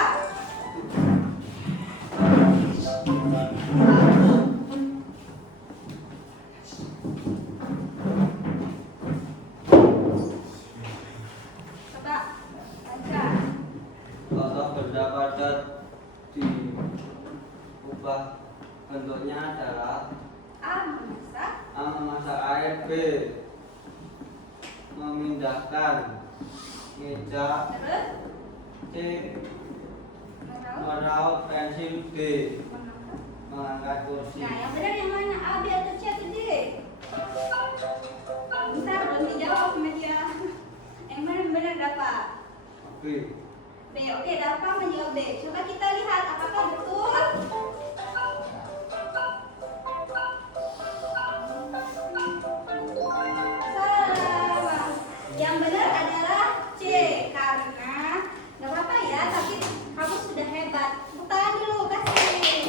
Coba baca. Contoh benda padat diubah bentuknya adalah A memasak, A memasak air, B memindahkan meja, terus C meraut, meraut pensil, D mengangkat. mengangkat kursi. Nah, yang benar yang mana? A, B atau C atau D? Bentar, belum dijawab sama dia. Yang mana yang benar, Dava? B. B, oke, Dava menjawab B. Coba kita lihat apakah betul. Salah. Yang benar adalah C, karena nggak apa-apa ya, tapi kamu sudah hebat. Tepuk tangan dulu, kasih.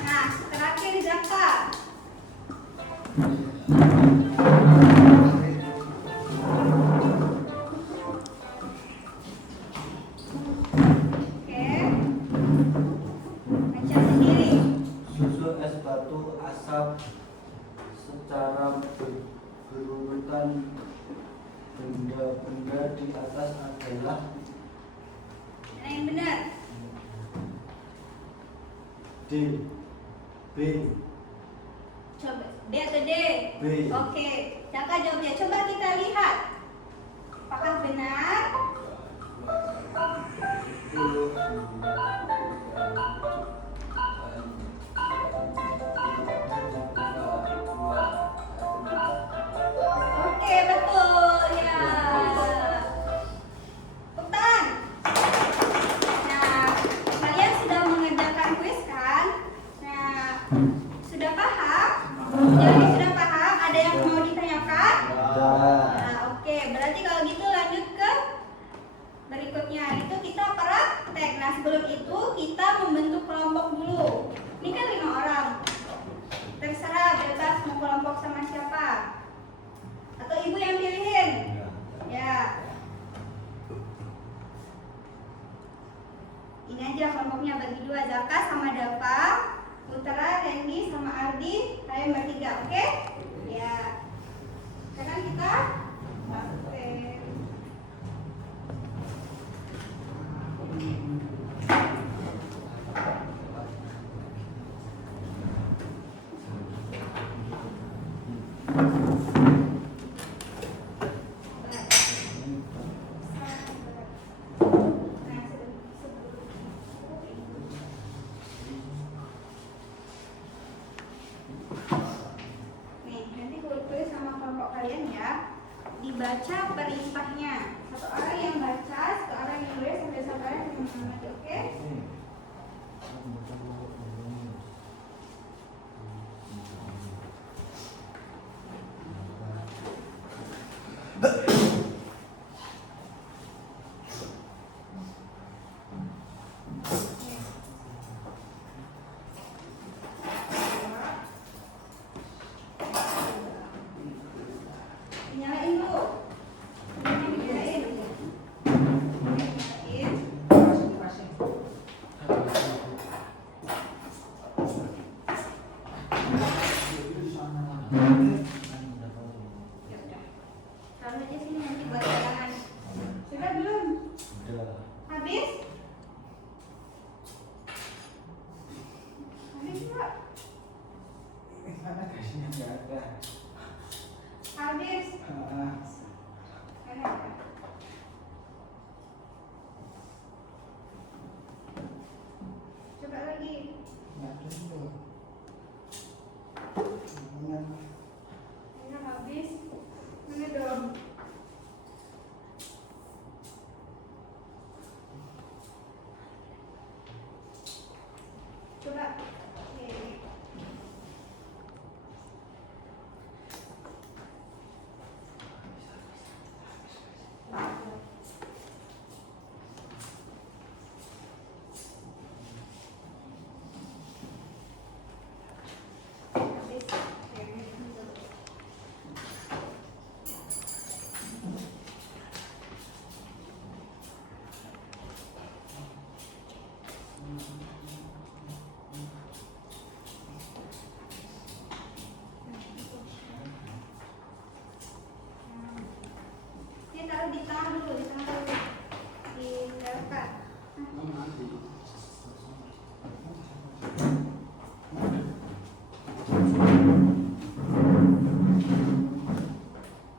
Nah, terakhir Dava. Oke, baca sendiri. Susu es batu asap secara berurutan. Benda-benda di atas adalah Mana yang benar? D, B, Coba B atau D? B. Oke, Daka jawabnya. Coba kita lihat. Apakah benar? Oke, betul ya. Tepuk. Nah, kalian sudah mengerjakan kuis kan? Nah, sudah paham? Jadi sudah paham? Ada yang mau ditanyakan? Nah, oke. Berarti kalau gitu lanjut ke berikutnya. Itu kita praktek. Nah, sebelum itu kita membentuk kelompok dulu. Ini kan 5 orang. Terserah, bebas mau kelompok sama siapa. Atau ibu yang pilihin. Ya. Ini aja kelompoknya bagi 2, Zaka sama Dava, Putra, Randy sama Ardi, kalian bertiga, oke? Ya. Sekarang kita praktek. maju, oke? Nyalain dulu. Nyalain. Nyalain. Ya udah. Taruh aja sini nanti buat pegangan. Sudah belum? Udah. Habis? Habis enggak? Mana gasnya nggak ada. Habis. Ah, Ada. Coba lagi. nggak ada tuh. Mana? Ini habis. Mana dong? Coba. Oke. Habis. Oke. Ini taruh di tengah dulu, di tengah dulu. Di dekat.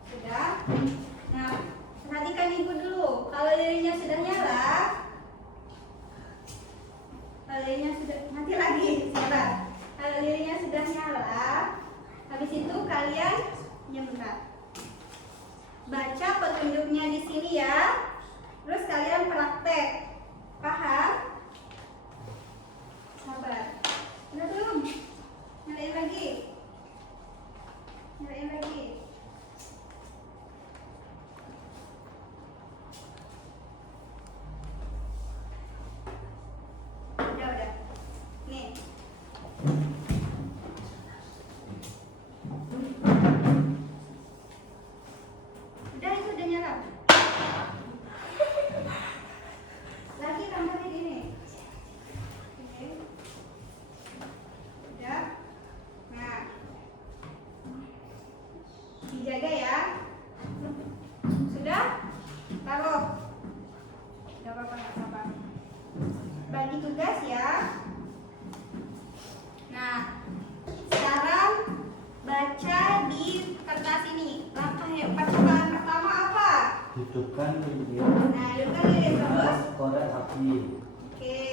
Sudah. Nah, perhatikan ibu dulu. Kalau lilinnya sudah nyala, kalau lilinnya sudah nanti lagi, sabar. Kalau lilinnya sudah nyala, habis itu kalian bentar. Baca petunjuknya di sini ya. Terus kalian praktek. Paham? Sabar. Udah belum? Nyalain lagi. Nyalain lagi. Udah. Nih. Udah, itu udah nyala. Lagi tambahin ini. Oke. Udah. Nah. Dijaga ya. Sudah? Taruh. Gak apa-apa, gak apa-apa. Bagi tugas ya. Nah, sekarang baca di kertas ini. Langkah yang percobaan pertama apa? Hidupkan lilin. Nah, hidupkan lilin terus. Korek api. Oke.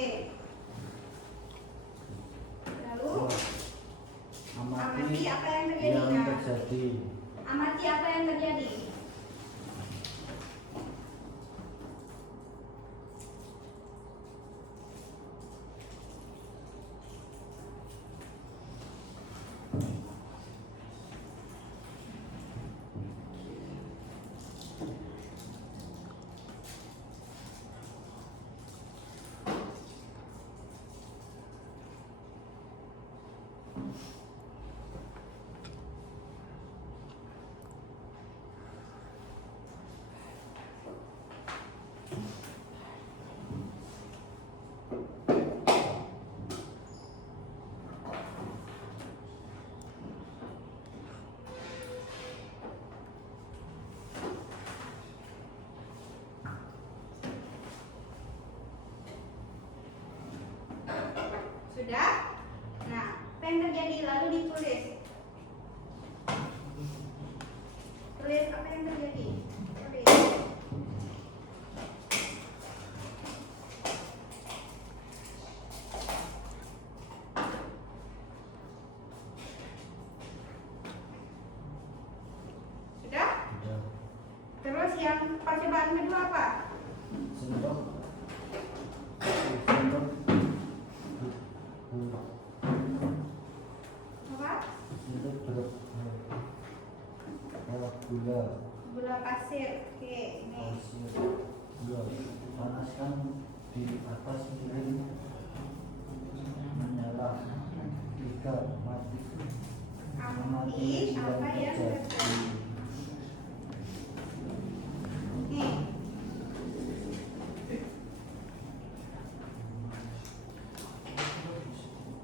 Lalu amati apa yang terjadi. Yang Nah, terjadi. amati apa yang terjadi. Sudah? Nah, apa yang terjadi? Lalu ditulis. Tulis apa yang terjadi. Tulis. Sudah? Udah. Terus yang percobaan kedua apa? Sendok. pasir. Oke, ini. pasir. 2. Panaskan di atas piring menyala. 3. Mati. Amati apa yang terjadi. Nih.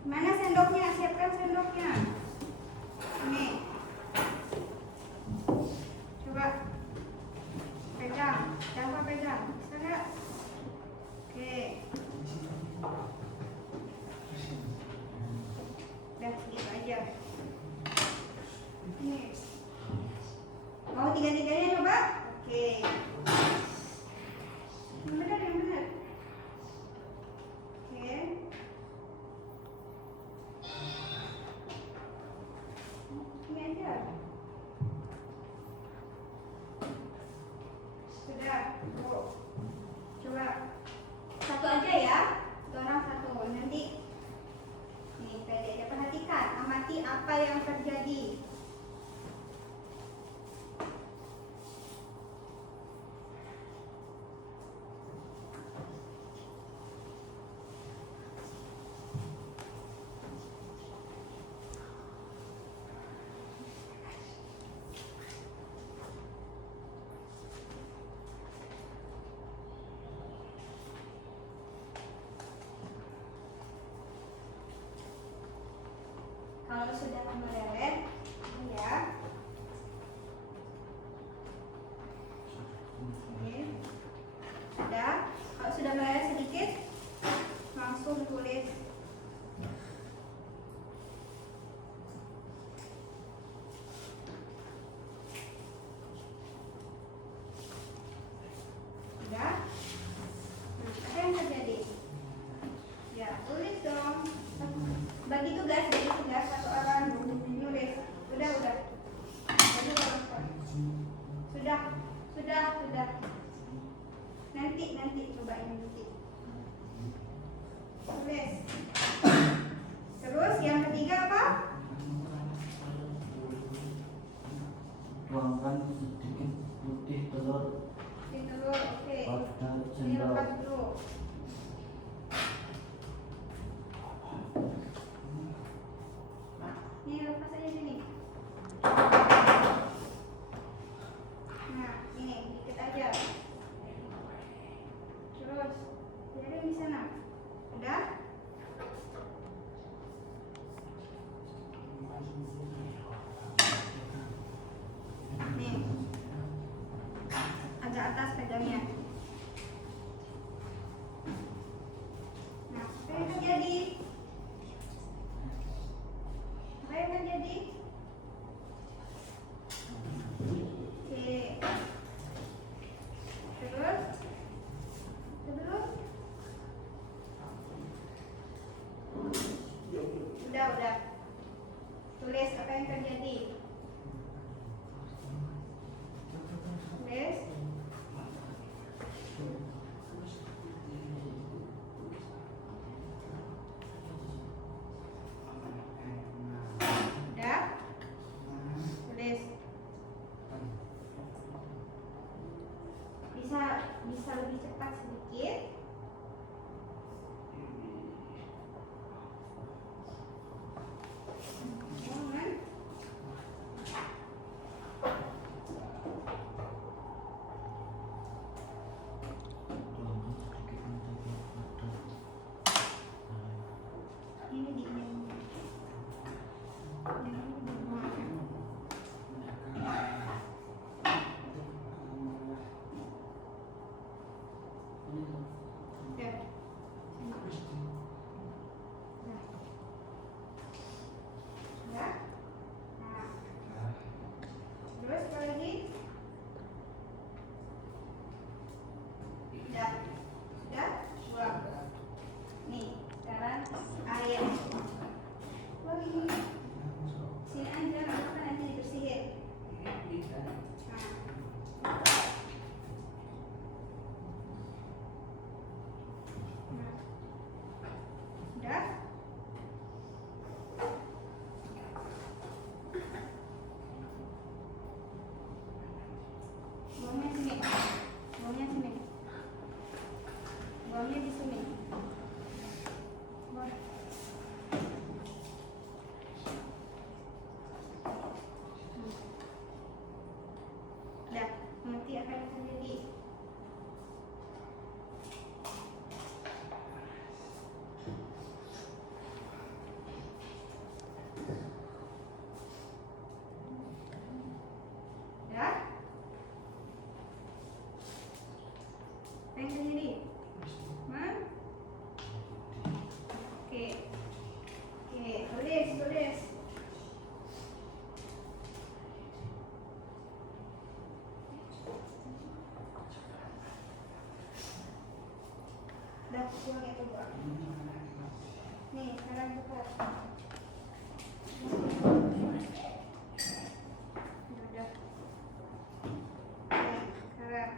Mana sendoknya? Siapkan sendoknya. Ini. Coba pegang. Coba pegang. Bisa nggak? Oke. Udah gitu aja. Ini. Mau tiga-tiganya coba? Oke. Yang benar, yang benar. Oke. Ini aja. Sudah. Tuh. Coba satu aja ya. Satu orang satu. Nanti nih kayak perhatikan. Amati apa yang terjadi. Kalau sudah meleleh, ya. Ini sudah. Kalau sudah meleleh sedikit, langsung tulis. Sudah. Nah, apa yang terjadi? Ya, tulis dong. Bagi tugas satu orang nulis. Udah. Sudah. Nanti cobain nanti. Tulis. Terus yang ketiga apa? Tuangkan sedikit putih telur Telur. Oke. pada Ini sendok. lepas dulu. Ini lepas aja sini. Nah, ini dikit aja. Terus, jadi di sana. Udah? Nih. Agak atas pegangnya. Nah, apa yang terjadi? Apa yang terjadi? Oke. Terus? Udah. Tulis apa yang terjadi. Tulis. Udah. Tulis. Bisa lebih cepat sedikit. Jangan. Ini di ini. Yang ini di bawah. Udah. Udah. Nah. Terus apa lagi? Udah. Buang. Nih, sekarang air. Lagi. Sini aja, nggak apa-apa, nanti dibersihin. Nah. Nah. Buangnya sini. Buangnya di sini. Buang. Dah, nanti akan terjadi. Ya? Apa yang terjadi? Hah? Oke. Oke, tulis. Dah, buang itu buang. Nih, sekarang buka. Udah. Nih, sekarang.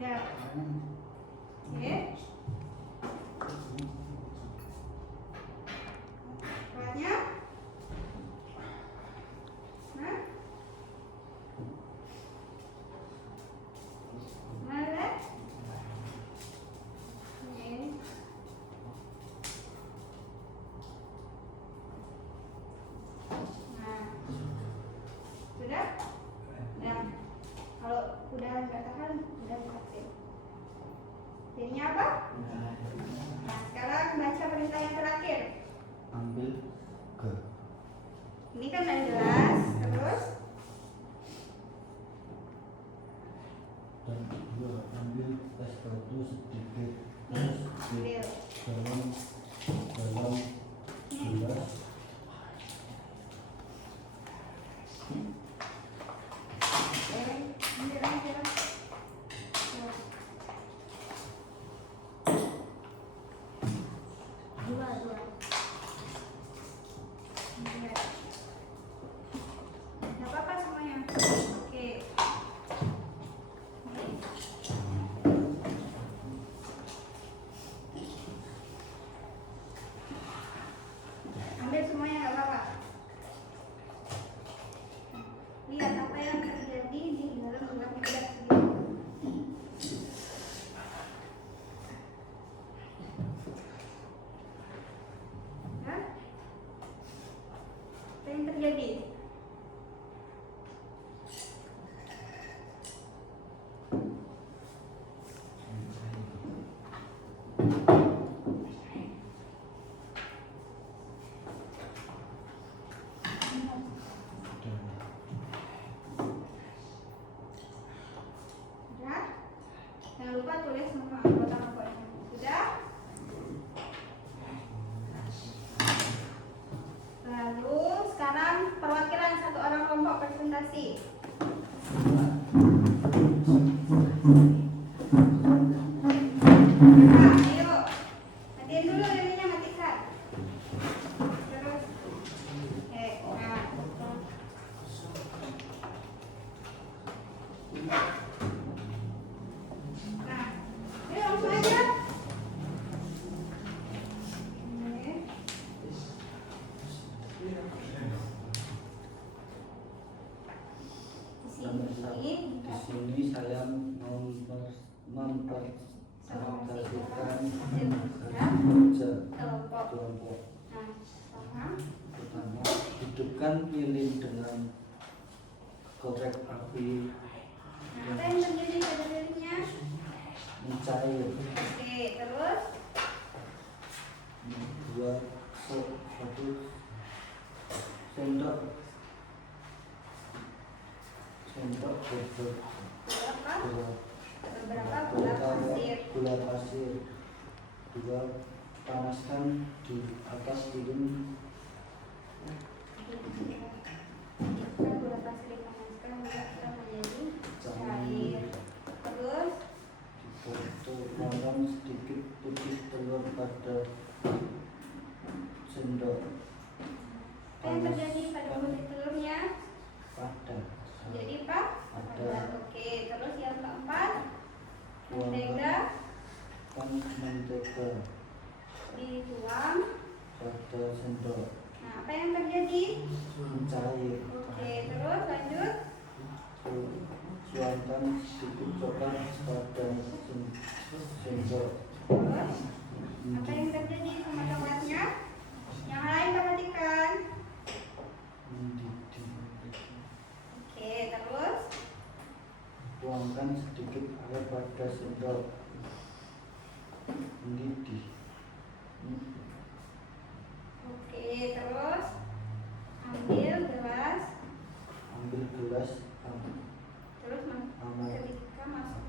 Dah. Oke. Kuatnya? Hah? Mana? Ini. Nah, sudah? Nah, kalau udah nggak tahan, udah buka pen. Pennya apa? Nah, sekarang baca perintah yang terakhir. Ambil ke. Ini kan udah jelas, terus Dan dua ambil es batu sedikit. Terus di ambil. dalam gelas. Ambil aja. Dua. Ambil. Nggak apa-apa semuanya. Oke. Nih. Ambil semuanya nggak apa-apa. Lihat apa yang terjadi di dalam gelapnya gelas ini. Hah? Apa yang terjadi? Sudah? Jangan lupa tulis semua anggota-anggotanya. Sudah? Lalu sekarang perwakilan satu orang kelompok presentasi. Nah, ayo. Matiin dulu ininya, matikan. Terus. Nah, ayo langsung aja. Oke. Di sini saya mempresentasikan kerja kelompok. Nah, paham? Pertama, hidupkan lilin dengan korek api Nah, apa yang terjadi pada lilinnya? mencair. Oke, terus? Dua satu sendok Beberapa gula pasir. gula pasir. Dua, panaskan di atas lilin. Gula pasir dipanaskan juga akan menjadi cair. Terus? Tuangkan sedikit putih telur pada sendok. Apa yang terjadi pada putih telurnya? Padat. Jadi Pak? Padat. Oke, terus yang keempat? Mentega Mentega dituang pada sendok. Nah, Apa yang terjadi? Mencair. Oke, terus lanjut. Tuangkan sedikit coklat pada sendok. Terus apa yang terjadi sama coklatnya? Yang lain perhatikan. Mendidih. Oke, terus Tuangkan sedikit air pada sendok. Mendidih. oke, terus ambil gelas. Ambil gelas. Terus Amat. ketika masuk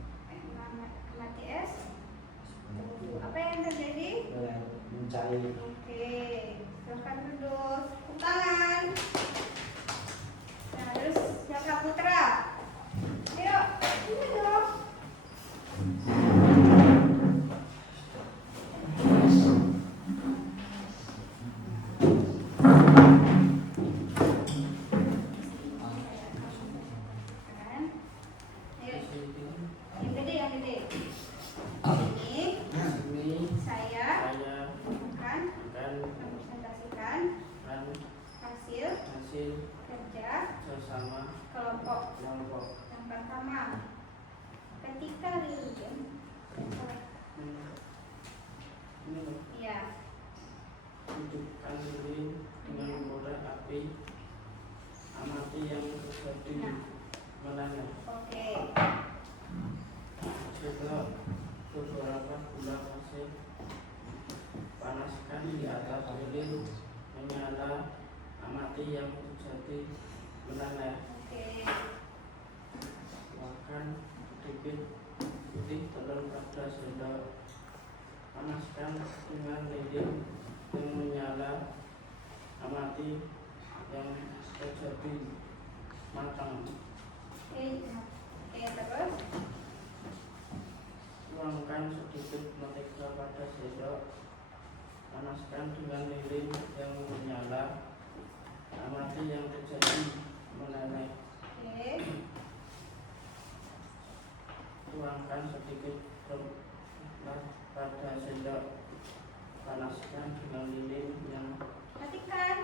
mati es, apa yang terjadi? Mencair. Oke, silahkan duduk. Tepuk tangan. Nah, terus Jaka Putra. Ayo, ini dong. Kan? Ayo, yang gede, yang gede. Ini Ini saya saya akan akan mempresentasikan hasil hasil kerja bersama kelompok. kelompok. Yang pertama, ketika lilin, Ini ya, hidupkan lilin dengan korek api, amati yang terjadi meleleh. oke. Setelah beberapa gula pasir, panaskan di atas lilin, menyala, amati yang terjadi meleleh. Oke. Tuangkan sedikit putih telur pada sendok, panaskan dengan lilin yang menyala, amati yang terjadi matang. Oke, terus Tuangkan sedikit mentega pada sendok, panaskan dengan lilin yang menyala, amati yang terjadi meleleh. oke. Tuangkan sedikit rempah pada sendok, panaskan dengan lilin yang Perhatikan.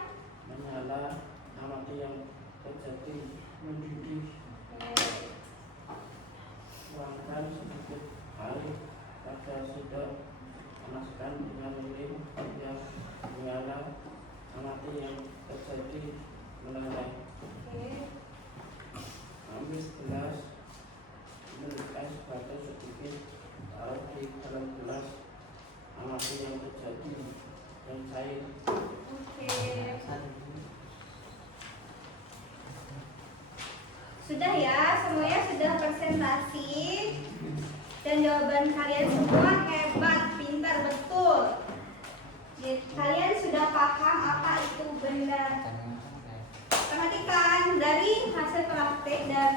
menyala, amati yang terjadi mendidih. Oke. Tuangkan sedikit air pada sendok, panaskan dengan lilin yang menyala, amati yang terjadi meleleh. Oke. Ambil gelas, es batu sedikit, taruh di dalam gelas, amati yang terjadi dan cair. Oke. Sudah ya, semuanya sudah presentasi dan jawaban kalian semua hebat, pintar, betul. Jadi, kalian sudah paham apa itu benda. Perhatikan dari hasil praktek dan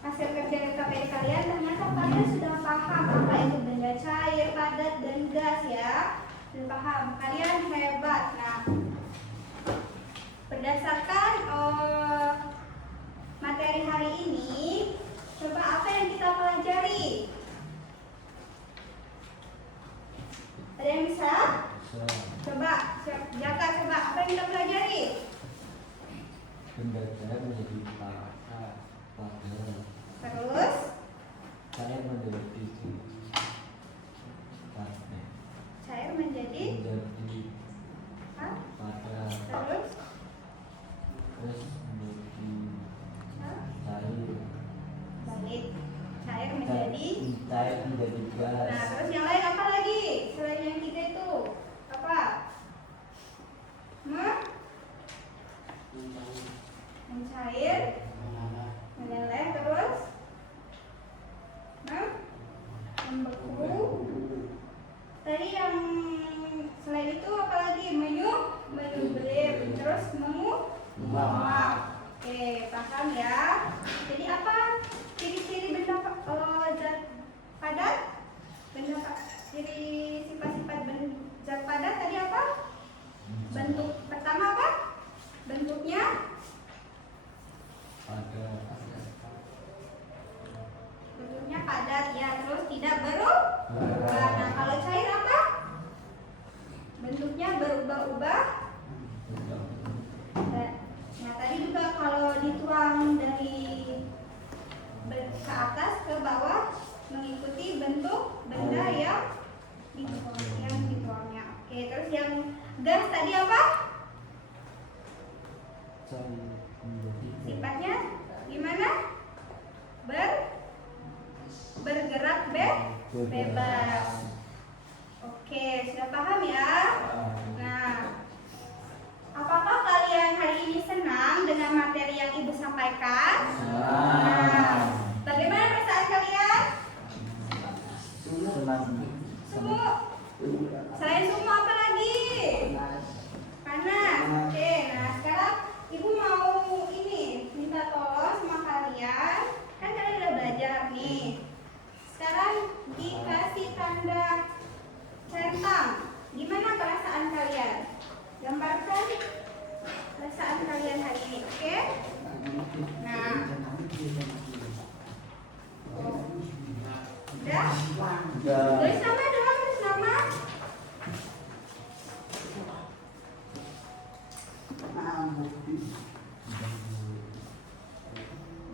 hasil kerja KPI kalian, ternyata kalian sudah paham apa itu benda cair, padat, dan gas ya. Sudah paham, kalian hebat. Nah, berdasarkan materi hari ini, coba apa yang kita pelajari? Ada yang bisa? Coba, Jaka, coba apa yang kita pelajari? Benda cair menjadi pada. Terus, Cair menjadi cair menjadi apa? pada. Terus, Terus menjadi balik. Cair menjadi. cair menjadi gas. Nah, terus yang lain apa lagi? Selain yang tiga itu, apa? Mencair, meleleh, terus membeku. Tadi yang selain itu apa lagi? Menyublim, terus menguap. Oke, paham ya. Jadi apa ciri-ciri benda zat padat? Ciri sifat-sifat zat padat tadi apa? Bentuk pertama apa? Bentuknya padat ya, terus tidak berubah. Nah, kalau cair apa? Bentuknya berubah-ubah. bebas. Oke, sudah paham ya? Nah, apakah kalian hari ini senang dengan materi yang Ibu sampaikan? Nah, bagaimana perasaan kalian? Sumuk. Selain sumuk apa lagi? Panas. Oke, nah sekarang Ibu mau ini minta tolong sama kalian. Kan kalian udah belajar nih. Sekarang dikasih tanda centang. Gimana perasaan kalian? Gambarkan perasaan kalian hari ini, oke? Nah, udah? Tulis nama dong, tulis nama.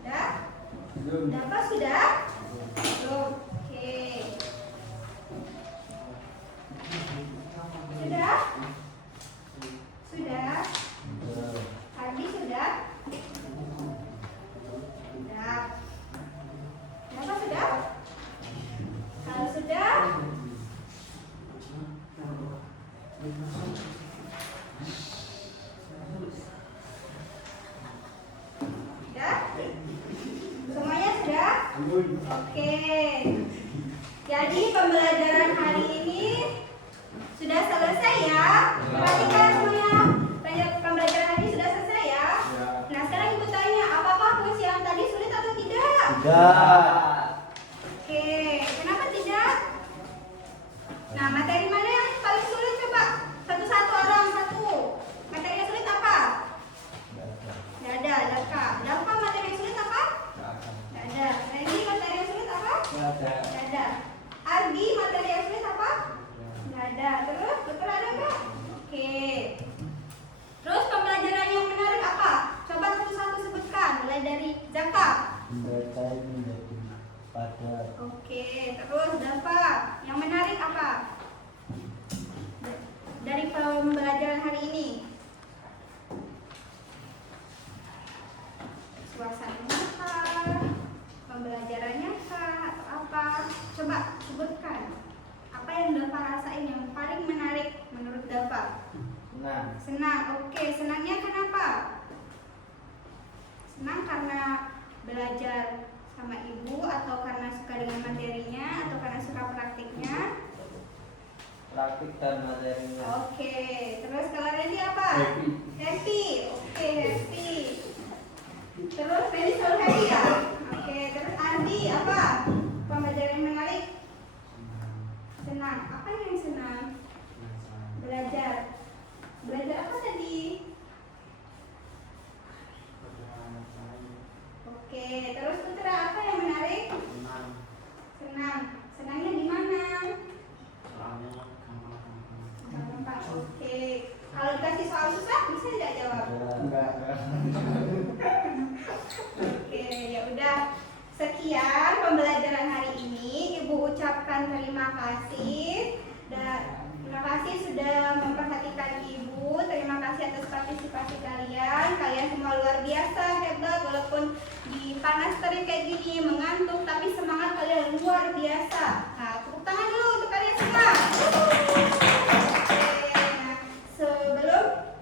Udah? Udah apa sudah? Oke. Sudah? Sudah? Ardi sudah? Sudah. Kenapa sudah? Kalau sudah? Sudah? Semuanya sudah? Oke. Jadi pembelajaran hari ini sudah selesai ya. Perhatikan semuanya. Pembelajaran hari ini sudah selesai ya. Nah sekarang Ibu tanya, apakah puisi yang tadi sulit atau tidak? Tidak. Oke, kenapa tidak? Nah materi mana yang paling sulit coba? Satu-satu orang satu. Materi yang sulit apa? Tidak ada, Daka. Daka materi yang sulit apa? Tidak ada. Randy materi yang sulit apa? Tidak ada. Ardi materi yang sulit apa? Tidak ada. Terus, betul ada nggak? Oke. Terus pembelajaran yang menarik apa? Coba satu-satu sebutkan. Mulai dari Zaka. Membaca menjadi padat. Oke. Terus Dava. Yang menarik apa? Dari pembelajaran hari ini. Suasananya kah? Pembelajarannya kah? Atau apa? Coba sebutkan. Apa yang Dava rasain yang paling menarik menurut Dava? Senang. Oke, senangnya kenapa? Senang karena belajar sama Ibu atau karena suka dengan materinya atau karena suka praktiknya? Praktik dan materinya. Oke, terus kalau Randy apa? Happy. Oke, happy. Terus Randy selalu happy ya? Oke, terus Ardi apa? Pembelajaran yang menarik? Senang. Apa yang senang? Belajar. Belajar apa tadi? Oke, terus Putra apa yang menarik? Senang. Senangnya di mana? Gampang. Oke. Kalau dikasih soal susah bisa tidak jawab? Oke, ya udah. Sekian pembelajaran hari ini. Ibu ucapkan terima kasih dan terima kasih sudah memperhatikan Ibu. Terima kasih atas partisipasi kalian. Kalian semua luar biasa, hebat. Walaupun di panas terik kayak gini, mengantuk, tapi semangat kalian luar biasa. Nah, tepuk tangan dulu untuk kalian semua. Sebelum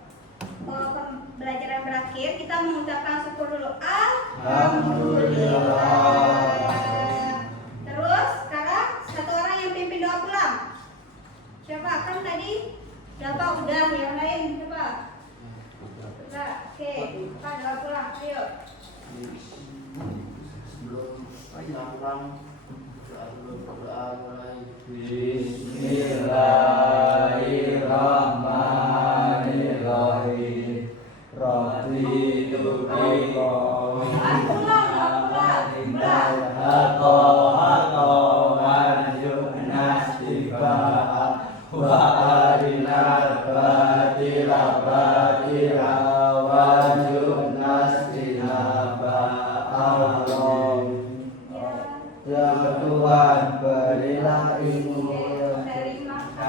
pembelajaran berakhir, kita mengucapkan syukur dulu. Alhamdulillah. Terus sekarang satu orang yang pimpin doa pulang. Siapa? Kan tadi Dava udah, yang lain coba. Coba, oke. Pak doa pulang, ayo. Bismillahirrahmanirrahim. Raditu billahi wa arinal batila batila wajurnas tinaba Allah. Ya Tuhan, berilah ilmu.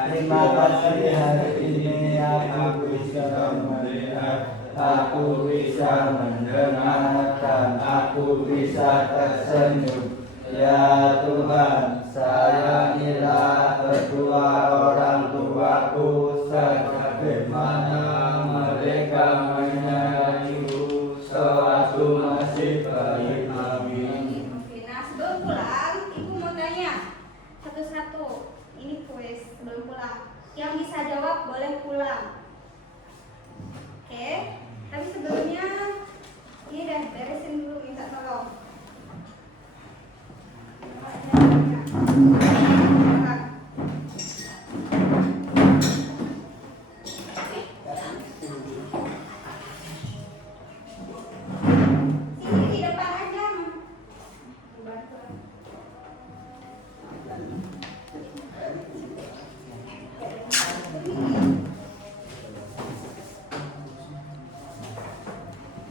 Terima kasih hari ini aku bisa melihat, aku bisa mendengarkan, aku bisa tersenyum. Ya Tuhan, sayangilah kedua orang tuaku sebagaimana mereka menyayangiku sewaktu masih bayi. Amin. Oke, nah sebelum pulang, ibu mau tanya satu-satu. Ini kuis sebelum pulang. Yang bisa jawab boleh pulang. Oke, tapi sebelumnya ini udah beresin dulu, minta tolong. Sini di depan aja.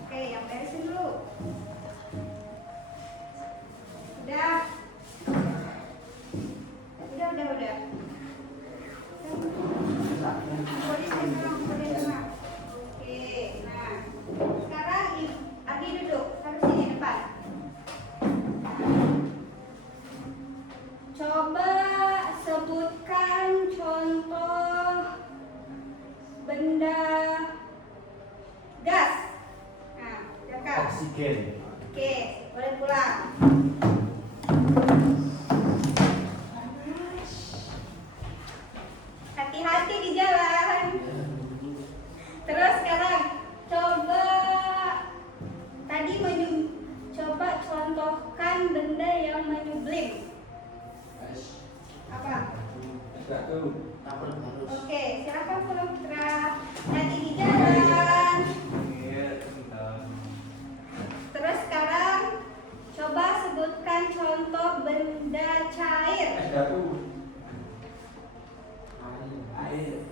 Oke, yang beresin dulu. Udah. Udah. Boleh sana. Oke, nah. Sekarang Adi duduk, harus sini depan. Coba sebutkan contoh benda gas. Nah, Jaka. Oksigen. Oke, boleh pulang. Hati-hati di jalan. Terus sekarang coba coba contohkan benda yang menyublim. Apa? Tabel harus. Oke, silakan Pulang Putra. Hati di jalan. Terus sekarang coba sebutkan contoh benda cair. Air.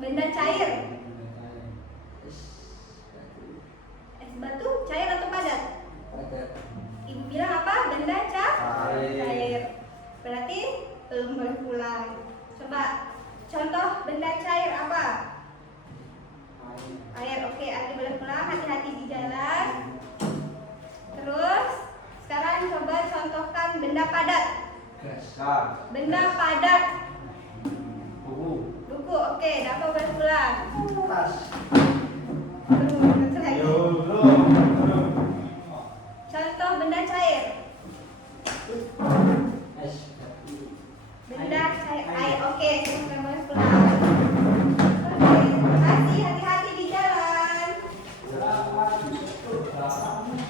Benda cair. Es batu cair atau padat? Ibu bilang apa? Benda cair. Berarti belum boleh pulang. Coba contoh benda cair apa? Air. Oke, Adi boleh pulang. Hati-hati di jalan. Terus sekarang coba contohkan benda padat. Benda padat. Buku. Oke, dapat boleh pulang.